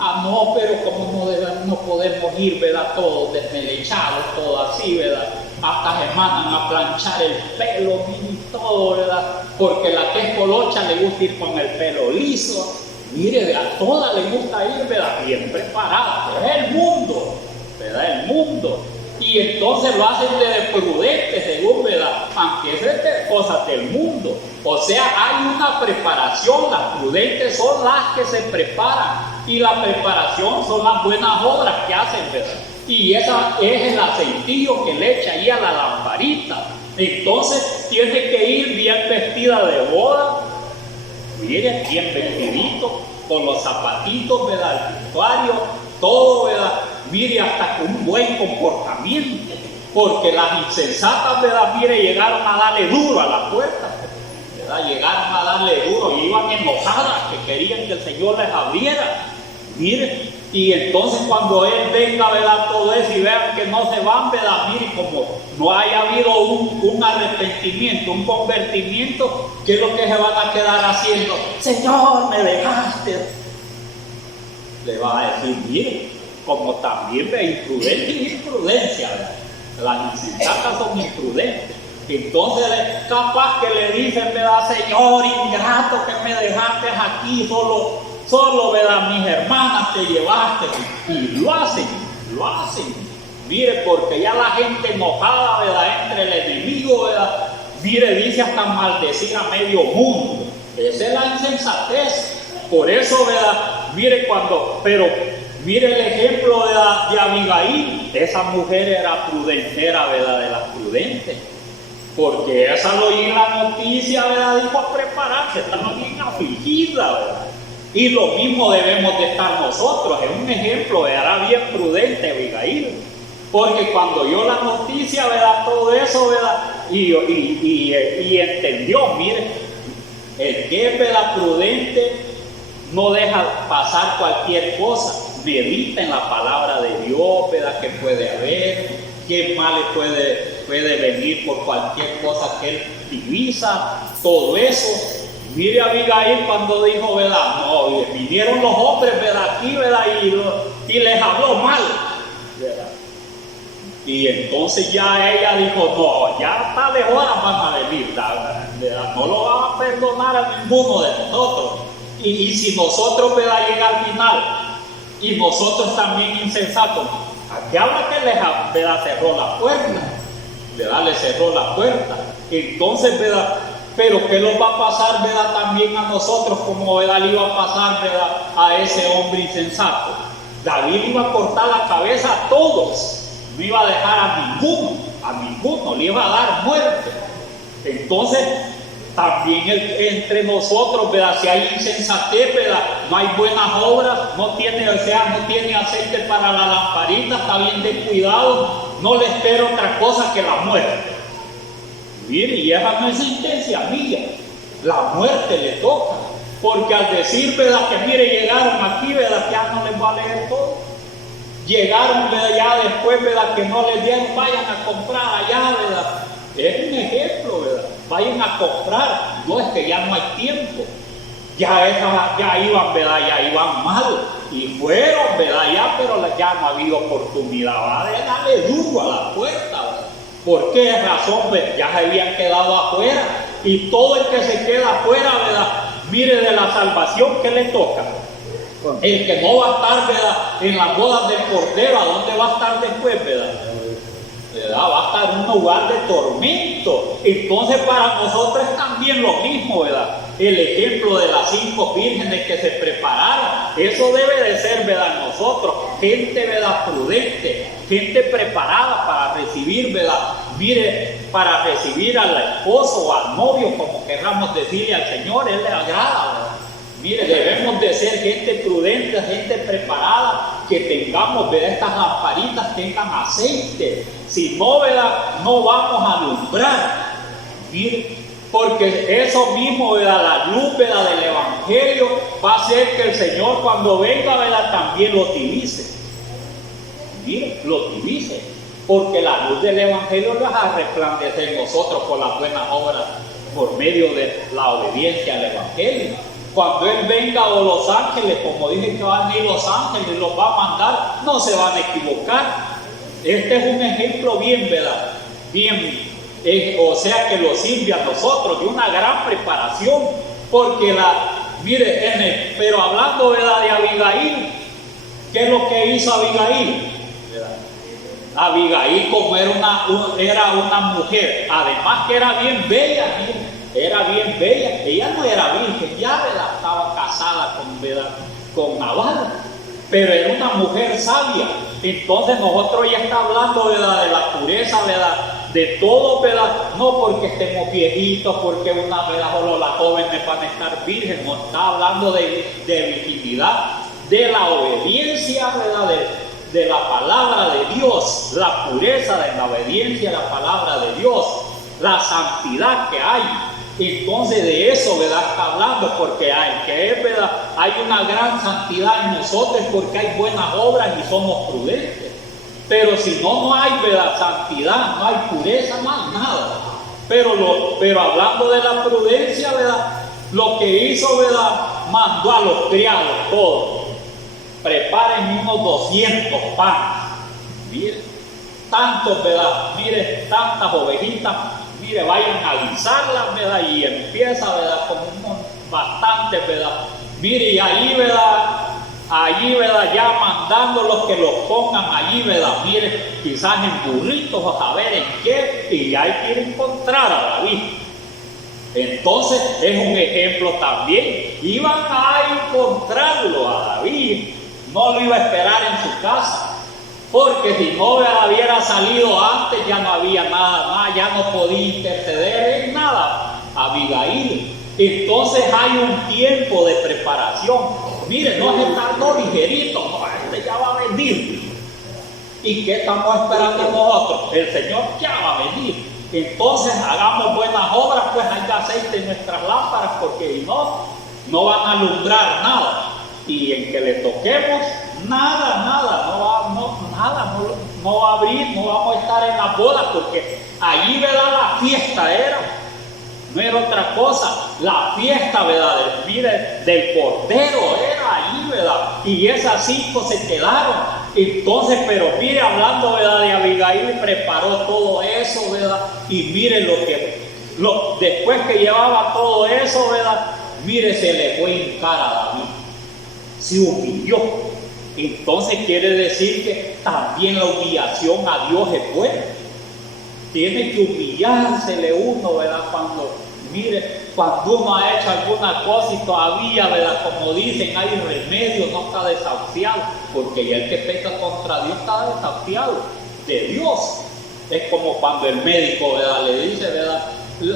Ah, no, pero como no podemos ir, ¿verdad? Todos desmelechados, todo así, ¿verdad? Hasta se mandan a planchar el pelo y todo, ¿verdad? Porque la que es colocha le gusta ir con el pelo liso. Mire, a todas les gusta ir, ¿verdad? Bien preparada. Es el mundo, ¿verdad? El mundo. Y entonces lo hacen de prudente, según, ¿verdad? Aunque eso es de cosas del mundo. O sea, hay una preparación. Las prudentes son las que se preparan. Y la preparación son las buenas obras que hacen, ¿verdad? Y esa es el aceitillo que le echa ahí a la lamparita. Entonces tiene que ir bien vestida de boda. Mire, bien vestidito, con los zapatitos, ¿verdad? El vestuario, todo, ¿verdad? Mire, hasta con un buen comportamiento. Porque las insensatas, ¿verdad? Mire, llegaron a darle duro a la puerta, ¿verdad? Llegaron a darle duro y iban enojadas que querían que el Señor les abriera. Mire, y entonces cuando Él venga, ¿verdad? Todo eso y vean que no se van, ¿verdad? Mire, como no haya habido un arrepentimiento, un convertimiento, ¿qué es lo que se van a quedar haciendo? Señor, me dejaste. Le va a decir, mire, como también ve imprudente y imprudencia, ¿verdad? Las insensatas son imprudentes. Entonces capaz que le dicen, ¿verdad? Señor ingrato, que me dejaste aquí, solo, ¿verdad? Mis hermanas te llevaste. Y lo hacen. Mire, porque ya la gente enojada, ¿verdad? Entre el enemigo, ¿verdad? Mire, dice hasta maldecir a medio mundo. Esa es la insensatez. Por eso, ¿verdad? Mire mire el ejemplo de Abigail. Esa mujer era prudentera, ¿verdad? De las prudentes. Porque esa lo oí en la noticia, ¿verdad? Dijo a prepararse, estaba bien afligida, ¿verdad? Y lo mismo debemos de estar nosotros. Es un ejemplo, era bien prudente Abigail. Porque cuando oyó la noticia, ¿verdad? Todo eso, ¿verdad? Y entendió, mire, el que es, ¿verdad? Prudente no deja pasar cualquier cosa. Medita en la palabra de Dios, ¿verdad? Que puede haber, qué mal puede venir por cualquier cosa que él divisa, todo eso. Mire a Abigail cuando dijo, ¿verdad? No, vinieron los hombres, ¿verdad? Aquí, ¿verdad? Y les habló mal, ¿verdad? Y entonces ya ella dijo, no, ya tales horas van a venir, ¿verdad? No lo van a perdonar a ninguno de nosotros. Y si nosotros, ¿verdad? Llega al final, y nosotros también insensatos, aquí habla que les, ¿verdad? Cerró la puerta, ¿verdad? Le cerró la puerta. Entonces, ¿verdad? Pero ¿qué nos va a pasar, ¿verdad? También a nosotros, como, ¿verdad? Le iba a pasar, ¿verdad? A ese hombre insensato. David iba a cortar la cabeza a todos, no iba a dejar a ninguno, le iba a dar muerte. Entonces, también entre nosotros, ¿verdad? Si hay insensatez, ¿verdad? No hay buenas obras, no tiene aceite para la lamparita, está bien descuidado, no le espera otra cosa que la muerte. Mire, y esa no es sentencia mía, la muerte le toca, porque al decir, ¿verdad? Que mire, llegaron aquí, ¿verdad? Ya no les va a leer todo. Llegaron, ¿verdad? Ya después, ¿verdad? Que no les dieron, vayan a comprar allá, ¿verdad? Es un ejemplo, ¿verdad? Vayan a comprar, no es que ya no hay tiempo, ya iban, ¿verdad? Ya iban mal, y fueron, ¿verdad? Ya, pero ya no ha habido oportunidad, ¿verdad? De darle duro a la puerta, ¿verdad? ¿Por qué razón? Pues ya se habían quedado afuera, y todo el que se queda afuera, ¿verdad? Mire, de la salvación, ¿qué le toca? El que no va a estar, ¿verdad? En las bodas del Cordero, ¿a dónde va a estar después, ¿verdad? Va a estar en un lugar de tormento. Entonces para nosotros es también lo mismo, ¿verdad? El ejemplo de las 5 vírgenes que se prepararon, eso debe de ser, ¿verdad? Nosotros, gente, ¿verdad? Prudente, gente preparada para recibir, ¿verdad? Mire, para recibir al esposo o al novio, como querramos decirle al Señor, Él le agrada, ¿verdad? Mire, debemos de ser gente prudente, gente preparada, que tengamos, ¿verdad? Estas lamparitas tengan aceite. Si no, ¿verdad? No vamos a alumbrar. Mire, porque eso mismo, ¿verdad? La luz, ¿verdad? Del Evangelio va a hacer que el Señor cuando venga, ¿verdad? También lo utilice. Mire, lo utilice. Porque la luz del Evangelio va a resplandecer en nosotros por las buenas obras, por medio de la obediencia al Evangelio. Cuando Él venga, o los ángeles, como dije que van a venir los ángeles, los va a mandar, no se van a equivocar. Este es un ejemplo bien, ¿verdad? Bien, o sea que lo sirve a nosotros de una gran preparación, porque mire, pero hablando, ¿verdad? De Abigail, ¿qué es lo que hizo Abigail? ¿Verdad? Abigail, como era una mujer, además que era bien bella, era bien bella, ella no era virgen, ya ¿verdad? Estaba casada con Nabal, pero era una mujer sabia. Entonces nosotros ya está hablando ¿verdad? De la pureza, ¿verdad? De todo, ¿verdad? No porque estemos viejitos, porque una vez solo las jóvenes van a estar virgen, no está hablando de virginidad, de la obediencia, ¿verdad? De la palabra de Dios, la pureza de la obediencia a la palabra de Dios, la santidad que hay. Entonces de eso ¿verdad? Está hablando, porque ¿verdad? Hay una gran santidad en nosotros porque hay buenas obras y somos prudentes. Pero si no hay ¿verdad? Santidad, no hay pureza, no hay nada. Pero hablando de la prudencia, ¿verdad? Lo que hizo, ¿verdad? Mandó a los criados todos. Preparen unos 200 panes. Miren, tantos, ¿verdad? Miren, tantas ovejitas. Mire, vayan a guisarlas, ¿verdad? Y empieza, ¿verdad? Con bastantes, ¿verdad? Mire, y allí, ¿verdad? Ya mandándolos que los pongan allí, ¿verdad? Mire, quizás en burritos o a ver en qué, y hay que ir a encontrar a David. Entonces, es un ejemplo también. Iban a encontrarlo a David, no lo iba a esperar en su casa. Porque si no hubiera salido antes, ya no había nada más, ya no podía interceder en nada Abigail. Entonces hay un tiempo de preparación. Mire, no es estarlo ligerito, no, este ya va a venir. ¿Y qué estamos esperando nosotros? El Señor ya va a venir. Entonces hagamos buenas obras, pues hay aceite en nuestras lámparas, porque si no van a alumbrar nada. Y en que le toquemos, nada, no va a abrir, no vamos a estar en las bodas, porque allí, ¿verdad? La fiesta no era otra cosa, la fiesta, ¿verdad? Del Cordero era allí, ¿verdad? Y esas 5 se quedaron. Entonces, pero mire, hablando, ¿verdad? De Abigail, preparó todo eso, ¿verdad? Y mire después que llevaba todo eso, ¿verdad? Mire, se le fue a hincar a David. Se humilló. Entonces quiere decir que también la humillación a Dios es buena. Tiene que humillársele uno, ¿verdad? Cuando uno ha hecho alguna cosa y todavía, ¿verdad? Como dicen, hay remedio, no está desahuciado, porque ya el que peca contra Dios está desahuciado de Dios. Es como cuando el médico, ¿verdad? Le dice, ¿verdad?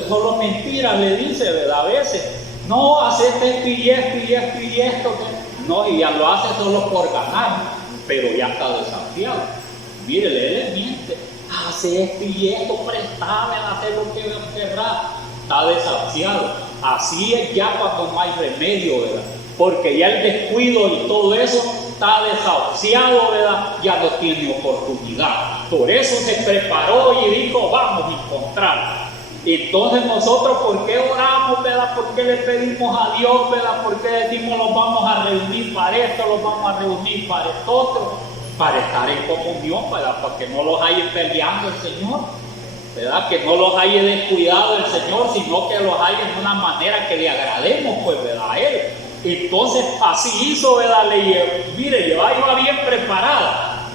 Solo mentiras le dice, ¿verdad? A veces, no, haces esto y esto, no, y ya lo hace solo por ganar, pero ya está desafiado. Mire, le miente, hace esto y esto, préstame a hacer lo que querrá. Está desafiado. Así es ya cuando no hay remedio, ¿verdad? Porque ya el descuido y todo eso está desahuciado, ¿verdad? Ya no tiene oportunidad. Por eso se preparó y dijo, vamos a encontrar. Entonces nosotros, ¿por qué oramos, verdad? ¿Por qué le pedimos a Dios, verdad? ¿Por qué decimos los vamos a reunir para esto, los vamos a reunir para esto otro? Para estar en comunión, ¿verdad? Para que no los haya peleando el Señor, ¿verdad? Que no los haya descuidado el Señor, sino que los haya de una manera que le agrademos, pues, ¿verdad? A Él. Entonces así hizo, ¿verdad? Mire, iba bien preparada.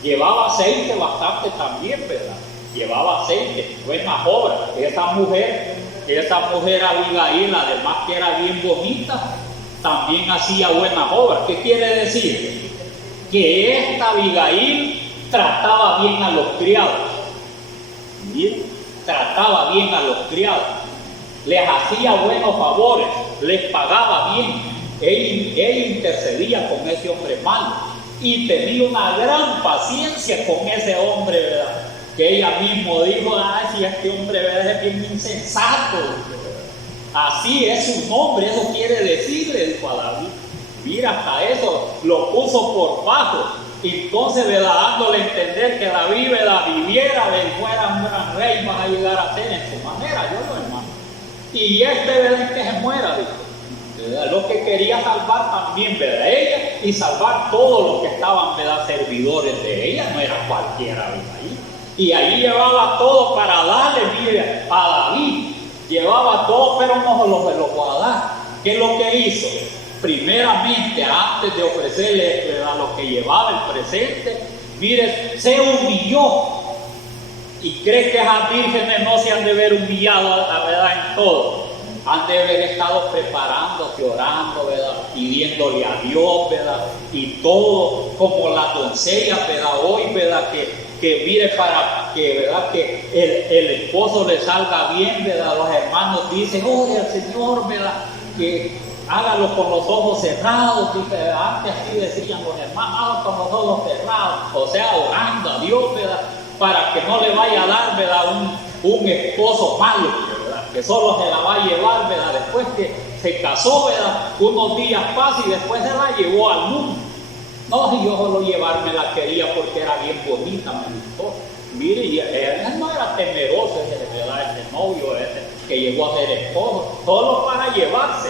Llevaba aceite bastante también, ¿verdad? Llevaba aceite, buenas obras. Esa mujer Abigail, además que era bien bonita, también hacía buenas obras. ¿Qué quiere decir? Que esta Abigail trataba bien a los criados. Bien, trataba bien a los criados. Les hacía buenos favores, les pagaba bien. Ella intercedía con ese hombre malo y tenía una gran paciencia con ese hombre, ¿verdad? Que ella mismo dijo, si este hombre, ¿verdad? Es bien insensato. Así es su nombre, eso quiere decirle, dijo a David. Mira, hasta eso lo puso por bajo. Entonces, ¿verdad? Dándole a entender que David, ¿verdad? Viviera, fuera un gran rey, van a llegar a ser en su manera, yo lo hermano. Y ¿verdad? Que se muera, dijo. ¿Verdad? Lo que quería salvar también, ¿verdad? Ella y salvar todos los que estaban, ¿verdad? Servidores de ella, no era cualquiera, ¿verdad? Y ahí llevaba todo para darle, mire, a David. Llevaba todo, pero no se lo voy a dar. ¿Qué es lo que hizo? Primeramente, antes de ofrecerle, ¿verdad? Lo que llevaba el presente, mire, se humilló. Y cree que esas vírgenes no se han de ver humillado, la verdad, en todo. Han de haber estado preparándose, orando, ¿verdad? Pidiéndole a Dios, ¿verdad? Y todo, como las doncellas, ¿verdad? Hoy, ¿verdad? Que mire, para que, ¿verdad? Que el esposo le salga bien, ¿verdad? Los hermanos dicen, oye, el Señor, ¿verdad? Que hágalo con los ojos cerrados, dice, antes así decían los hermanos, hágalo con los ojos cerrados, o sea, orando a Dios, ¿verdad? Para que no le vaya a dar, ¿verdad? Un esposo malo, ¿verdad? Que solo se la va a llevar, ¿verdad? Después que se casó, ¿verdad? Unos días pasa y después se la llevó al mundo. No, si yo solo llevarme la quería porque era bien bonita, me gustó. Mire, y él no era temeroso, ¿verdad? Ese novio ese que llegó a ser esposo, solo para llevarse.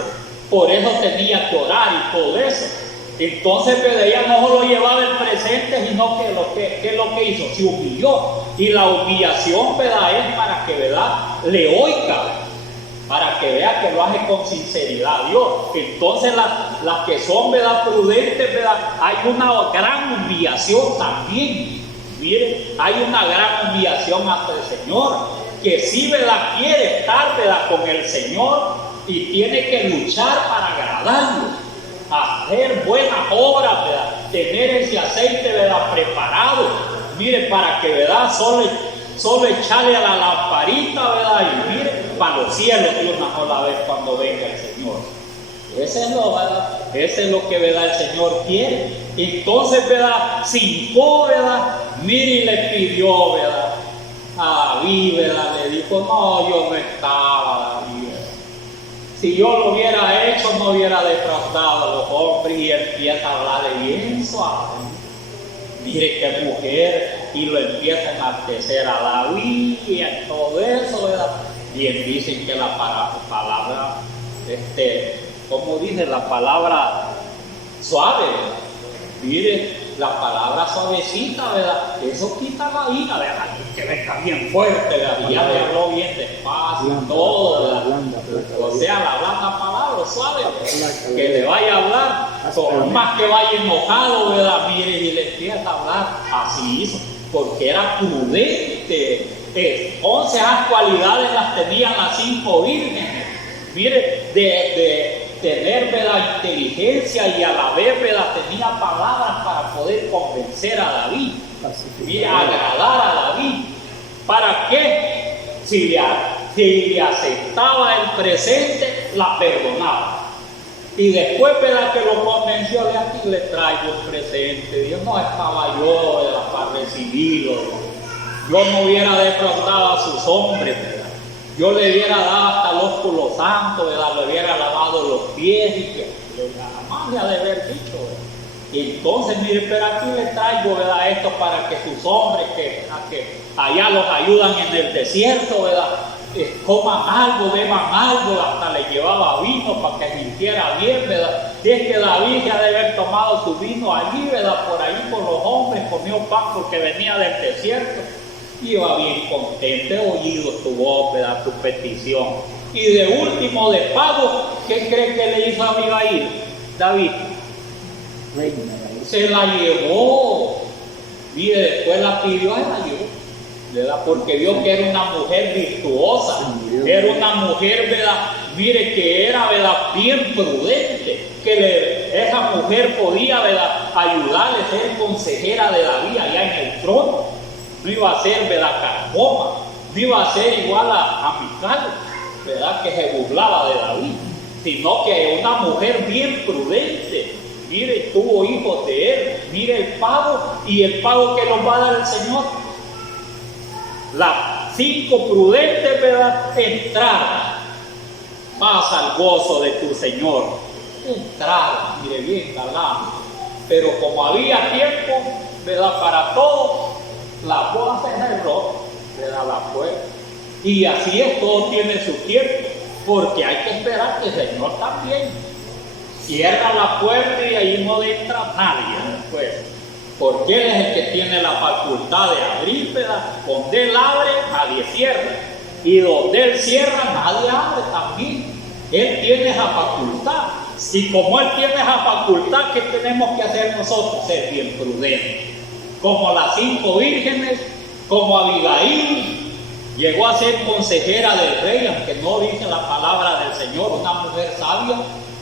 Por eso tenía que orar y todo eso. Entonces, pero ella no solo llevaba el presente, sino que es lo que hizo, se humilló. Y la humillación, ¿verdad? Es para que, ¿verdad? Le oiga, para que vea que lo hace con sinceridad a Dios. Entonces, las que son, ¿verdad? Prudentes, ¿verdad? Hay una gran humillación también. Miren, hay una gran humillación ante el Señor, que sí, ¿verdad? Quiere estar, ¿verdad? Con el Señor y tiene que luchar para agradarlo. Hacer buenas obras, ¿verdad? Tener ese aceite, ¿verdad? Preparado, mire, para que, ¿verdad? Solo echarle a la lamparita, ¿verdad? Y mire, para los cielos de una sola vez cuando venga el Señor. ¿Verdad? Ese es lo que, ¿verdad? El Señor quiere. Entonces, ¿verdad? Cincó, ¿verdad? Mire, y le pidió, ¿verdad? A David, ¿verdad? Le dijo, no, yo no estaba, David. Si yo lo hubiera hecho, no hubiera defraudado a los hombres, y empieza a hablar de bien suave. Mire qué mujer, y lo empieza a enaltecer a David y en todo eso, ¿verdad? Y dicen que la palabra, ¿cómo dice? La palabra suave, ¿verdad? Mire, la palabra suavecita, ¿verdad? Eso quita la ira, ¿verdad? Que venga bien fuerte, ¿verdad? Y ya le habló bien despacio y todo, ¿verdad? O sea, la blanda palabra suave, ¿verdad? Que le vaya a hablar, por más que vaya enojado, ¿verdad? Mire, y le empieza a hablar, así hizo, porque era prudente. 11 cualidades las tenían las 5 vírgenes. Mire, de tener, ¿verdad? Inteligencia, y a la vez, ¿verdad? Tenía palabras para poder convencer a David y agradar a David. ¿Para qué? Si le aceptaba el presente, la perdonaba. Y después, ¿verdad? Que lo convenció, de aquí le traigo un presente. Dios, no estaba yo, ¿verdad? Para recibirlo. Yo no hubiera defraudado a sus hombres, ¿verdad? Yo le hubiera dado hasta el ósculo santo, ¿verdad? Le hubiera lavado los pies y que jamás le ha de haber dicho, ¿verdad? Y entonces, mire, pero aquí le traigo, ¿verdad? Esto para que sus hombres que allá los ayudan en el desierto, ¿verdad? Coman algo, beban algo, hasta le llevaba vino para que sintiera bien, ¿verdad? Y es que David ya debe haber tomado su vino allí, ¿verdad? Por ahí con los hombres, comió pan porque venía del desierto. Iba bien contento, oído tu voz, ¿verdad? Tu petición. Y de último, de pago, ¿qué cree que le hizo a Abigail? David se la llevó. Y después la pidió, y la llevó, ¿verdad? Porque vio que era una mujer virtuosa, era una mujer, ¿verdad? Mire que era, ¿verdad? Bien prudente, que esa mujer podía, ¿verdad? Ayudarle a ser consejera de David allá en el trono. No iba a ser, ¿verdad? Carcoma, no iba a ser igual a Mical, ¿verdad? Que se burlaba de David, sino que una mujer bien prudente. Mire, tuvo hijos de él. Mire el pago, y el pago que nos va a dar el Señor. Las 5 prudentes, ¿verdad? Entrar, pasa al gozo de tu Señor. Entrar, mire bien, ¿verdad? Pero como había tiempo, ¿verdad? Para todo, la boda se cerró, ¿verdad? La puerta. Y así es, todo tiene su tiempo, porque hay que esperar que el Señor también cierra la puerta y ahí no entra nadie después. Porque Él es el que tiene la facultad de abrir, ¿verdad? Donde Él abre, nadie cierra. Y donde Él cierra, nadie abre también. Él tiene esa facultad. Y como Él tiene esa facultad, ¿qué tenemos que hacer nosotros? Ser bien prudentes. como las 5 vírgenes, como Abigail, llegó a ser consejera del rey, aunque no dice la palabra del Señor, una mujer sabia,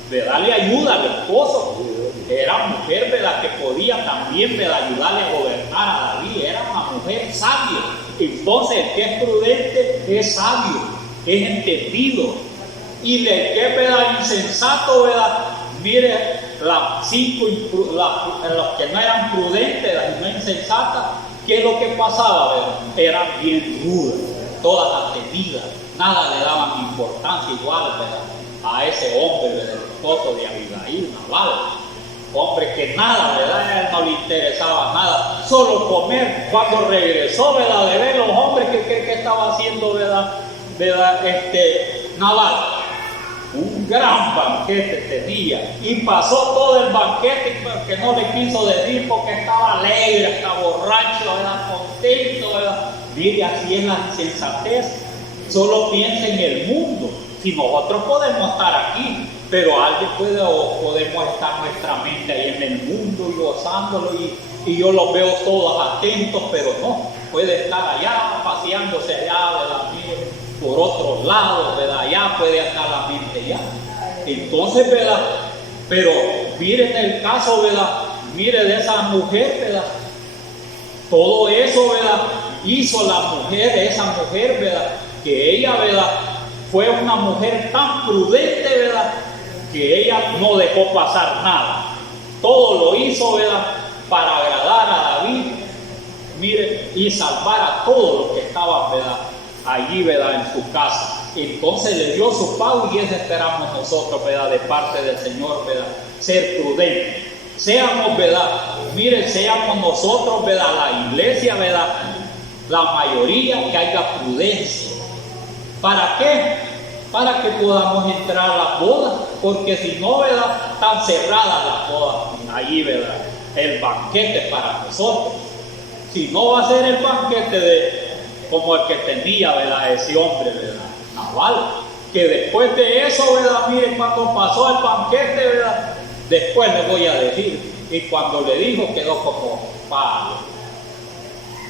de darle ayuda al esposo. Era mujer, ¿verdad?, que podía también, ¿verdad?, ayudarle a gobernar a David. Era una mujer sabia. Entonces, el que es prudente es sabio, es entendido. Y el que es, ¿verdad?, insensato, ¿verdad?, mire, los que no eran prudentes, las no insensatas, ¿qué es lo que pasaba, verdad? Eran bien rudas, todas atendidas, nada le daban importancia igual, ¿verdad?, a ese hombre, ¿verdad?, el esposo de Abigail, Nabal. Hombre que nada, ¿verdad?, a él no le interesaba nada, solo comer. Cuando regresó, ¿verdad?, de ver los hombres que estaba haciendo, ¿verdad?, Nabal, un gran banquete tenía, y pasó todo el banquete, que no le quiso decir porque estaba alegre, estaba borracho, ¿verdad?, contento, ¿verdad? Mire, así es la insensatez. Solo piensa en el mundo. Si nosotros podemos estar aquí, pero alguien podemos estar nuestra mente ahí en el mundo y gozándolo, y yo los veo todos atentos, pero no, puede estar allá paseándose allá, ¿verdad?, por otros lados, ¿verdad?, allá puede estar la mente ya. Entonces, ¿verdad?, pero miren el caso, ¿verdad?, mire de esa mujer, ¿verdad?, todo eso, ¿verdad?, hizo la mujer, esa mujer, ¿verdad?, que ella, ¿verdad?, fue una mujer tan prudente, ¿verdad?, que ella no dejó pasar nada. Todo lo hizo, ¿verdad?, para agradar a David, mire, y salvar a todos los que estaban, ¿verdad?, allí, ¿verdad?, en su casa. Entonces le dio su pago, y eso esperamos nosotros, ¿verdad?, de parte del Señor, ¿verdad?, ser prudentes. Seamos, ¿verdad?, mire, seamos nosotros, ¿verdad?, la iglesia, ¿verdad?, la mayoría, que haya prudencia. ¿Para qué? Para que podamos entrar a las bodas, porque si no, ¿verdad?, están cerradas las bodas allí, ¿verdad?, el banquete para nosotros. Si no va a ser el banquete como el que tenía, ¿verdad?, ese hombre, ¿verdad?, Nabal, que después de eso, ¿verdad?, miren, cuando pasó el banquete, ¿verdad?, después les voy a decir, y cuando le dijo, quedó como palo.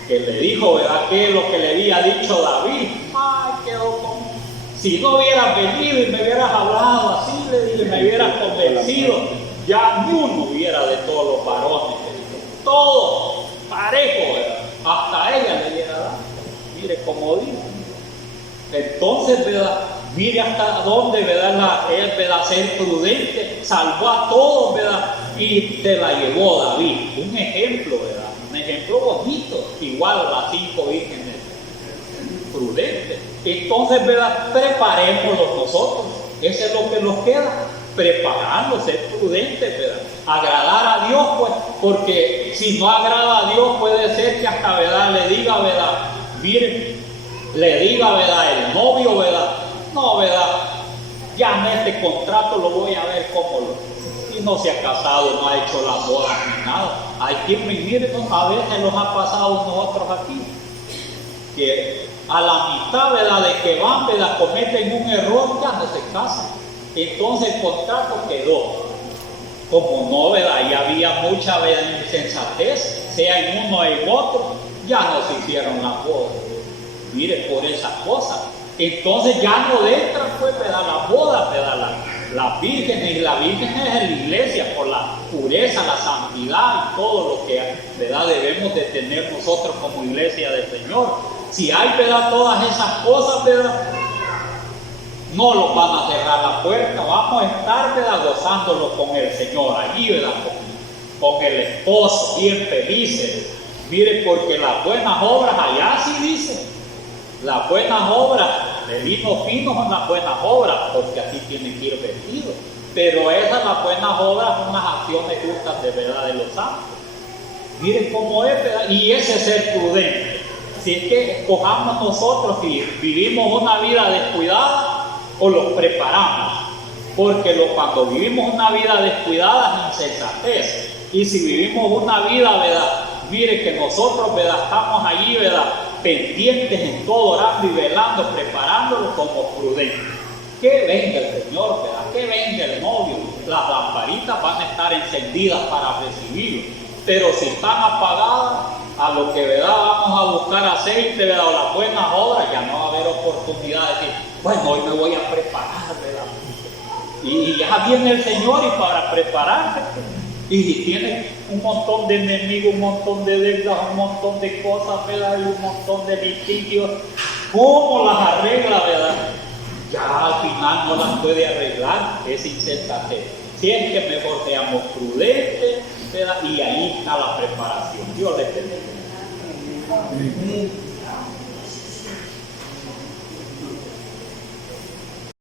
Que le dijo, ¿verdad?, que es lo que le había dicho David. Ay, quedó como, si no hubieras venido y me hubieras hablado así, le dije, me hubieras convencido, ya ni uno hubiera de todos los varones, todo parejo, ¿verdad?, hasta ella le hubiera dado. Mire cómo dice. Entonces, ¿verdad?, mire hasta dónde, ¿verdad?, él, ¿verdad?, ser prudente, salvó a todos, ¿verdad?, y se la llevó David. Un ejemplo, ¿verdad?, un ejemplo bonito, igual a las 5 vírgenes prudentes. Entonces, ¿verdad?, preparémonos nosotros. Eso es lo que nos queda, prepararnos, ser prudentes, ¿verdad?, agradar a Dios, pues, porque si no agrada a Dios, puede ser que hasta, ¿verdad?, le diga, ¿verdad?, miren, le diga, ¿verdad?, el novio, ¿verdad?, no, ¿verdad?, ya en este contrato lo voy a ver cómo y no se ha casado, no ha hecho la boda ni nada. Hay quien, miren, a veces nos ha pasado nosotros aquí, que a la mitad, ¿verdad?, de que van, ¿verdad?, cometen un error, ya no se casan. Entonces el contrato quedó. Como no, ¿verdad?, ya había mucha, ¿verdad?, insensatez, sea en uno o en otro, ya no se hicieron las bodas. Mire, por esas cosas. Entonces ya no entran, pues, ¿verdad?, las bodas, ¿verdad?, las vírgenes, y la virgen es en la iglesia por la pureza, la santidad y todo lo que, ¿verdad?, debemos de tener nosotros como iglesia del Señor. Si hay, ¿verdad?, todas esas cosas, ¿verdad?, no los van a cerrar la puerta, vamos a estar, ¿verdad?, gozándolo con el Señor allí, ¿verdad?, con el esposo, bien felices. Mire, porque las buenas obras, allá sí dice, las buenas obras, de vino fino son las buenas obras, porque así tienen que ir vestidos. Pero esas, las buenas obras, son las acciones justas de verdad de los santos. Miren cómo es, ¿verdad?, y ese es ser prudente. Si es que escojamos nosotros si vivimos una vida descuidada o los preparamos. Porque cuando vivimos una vida descuidada es insensatez. Y si vivimos una vida, ¿verdad?, mire que nosotros, ¿verdad?, estamos allí, ¿verdad?, pendientes en todo, orando y velando, preparándolo como prudentes. Que venga el Señor, ¿verdad?, que venga el novio. Las lamparitas van a estar encendidas para recibirlo. Pero si están apagadas, a lo que, ¿verdad?, vamos a buscar aceite, ¿verdad?, o las buenas obras, ya no va a haber oportunidad de decir, bueno, hoy me voy a preparar, ¿verdad? Y ya viene el Señor y para prepararse, y tiene un montón de enemigos, un montón de deudas, un montón de cosas, ¿verdad?, y un montón de litigios. ¿Cómo las arregla, verdad? Ya al final no las puede arreglar, es insensatez. Si es que mejor seamos prudentes, ¿verdad? Y ahí está la preparación. Dios les bendiga.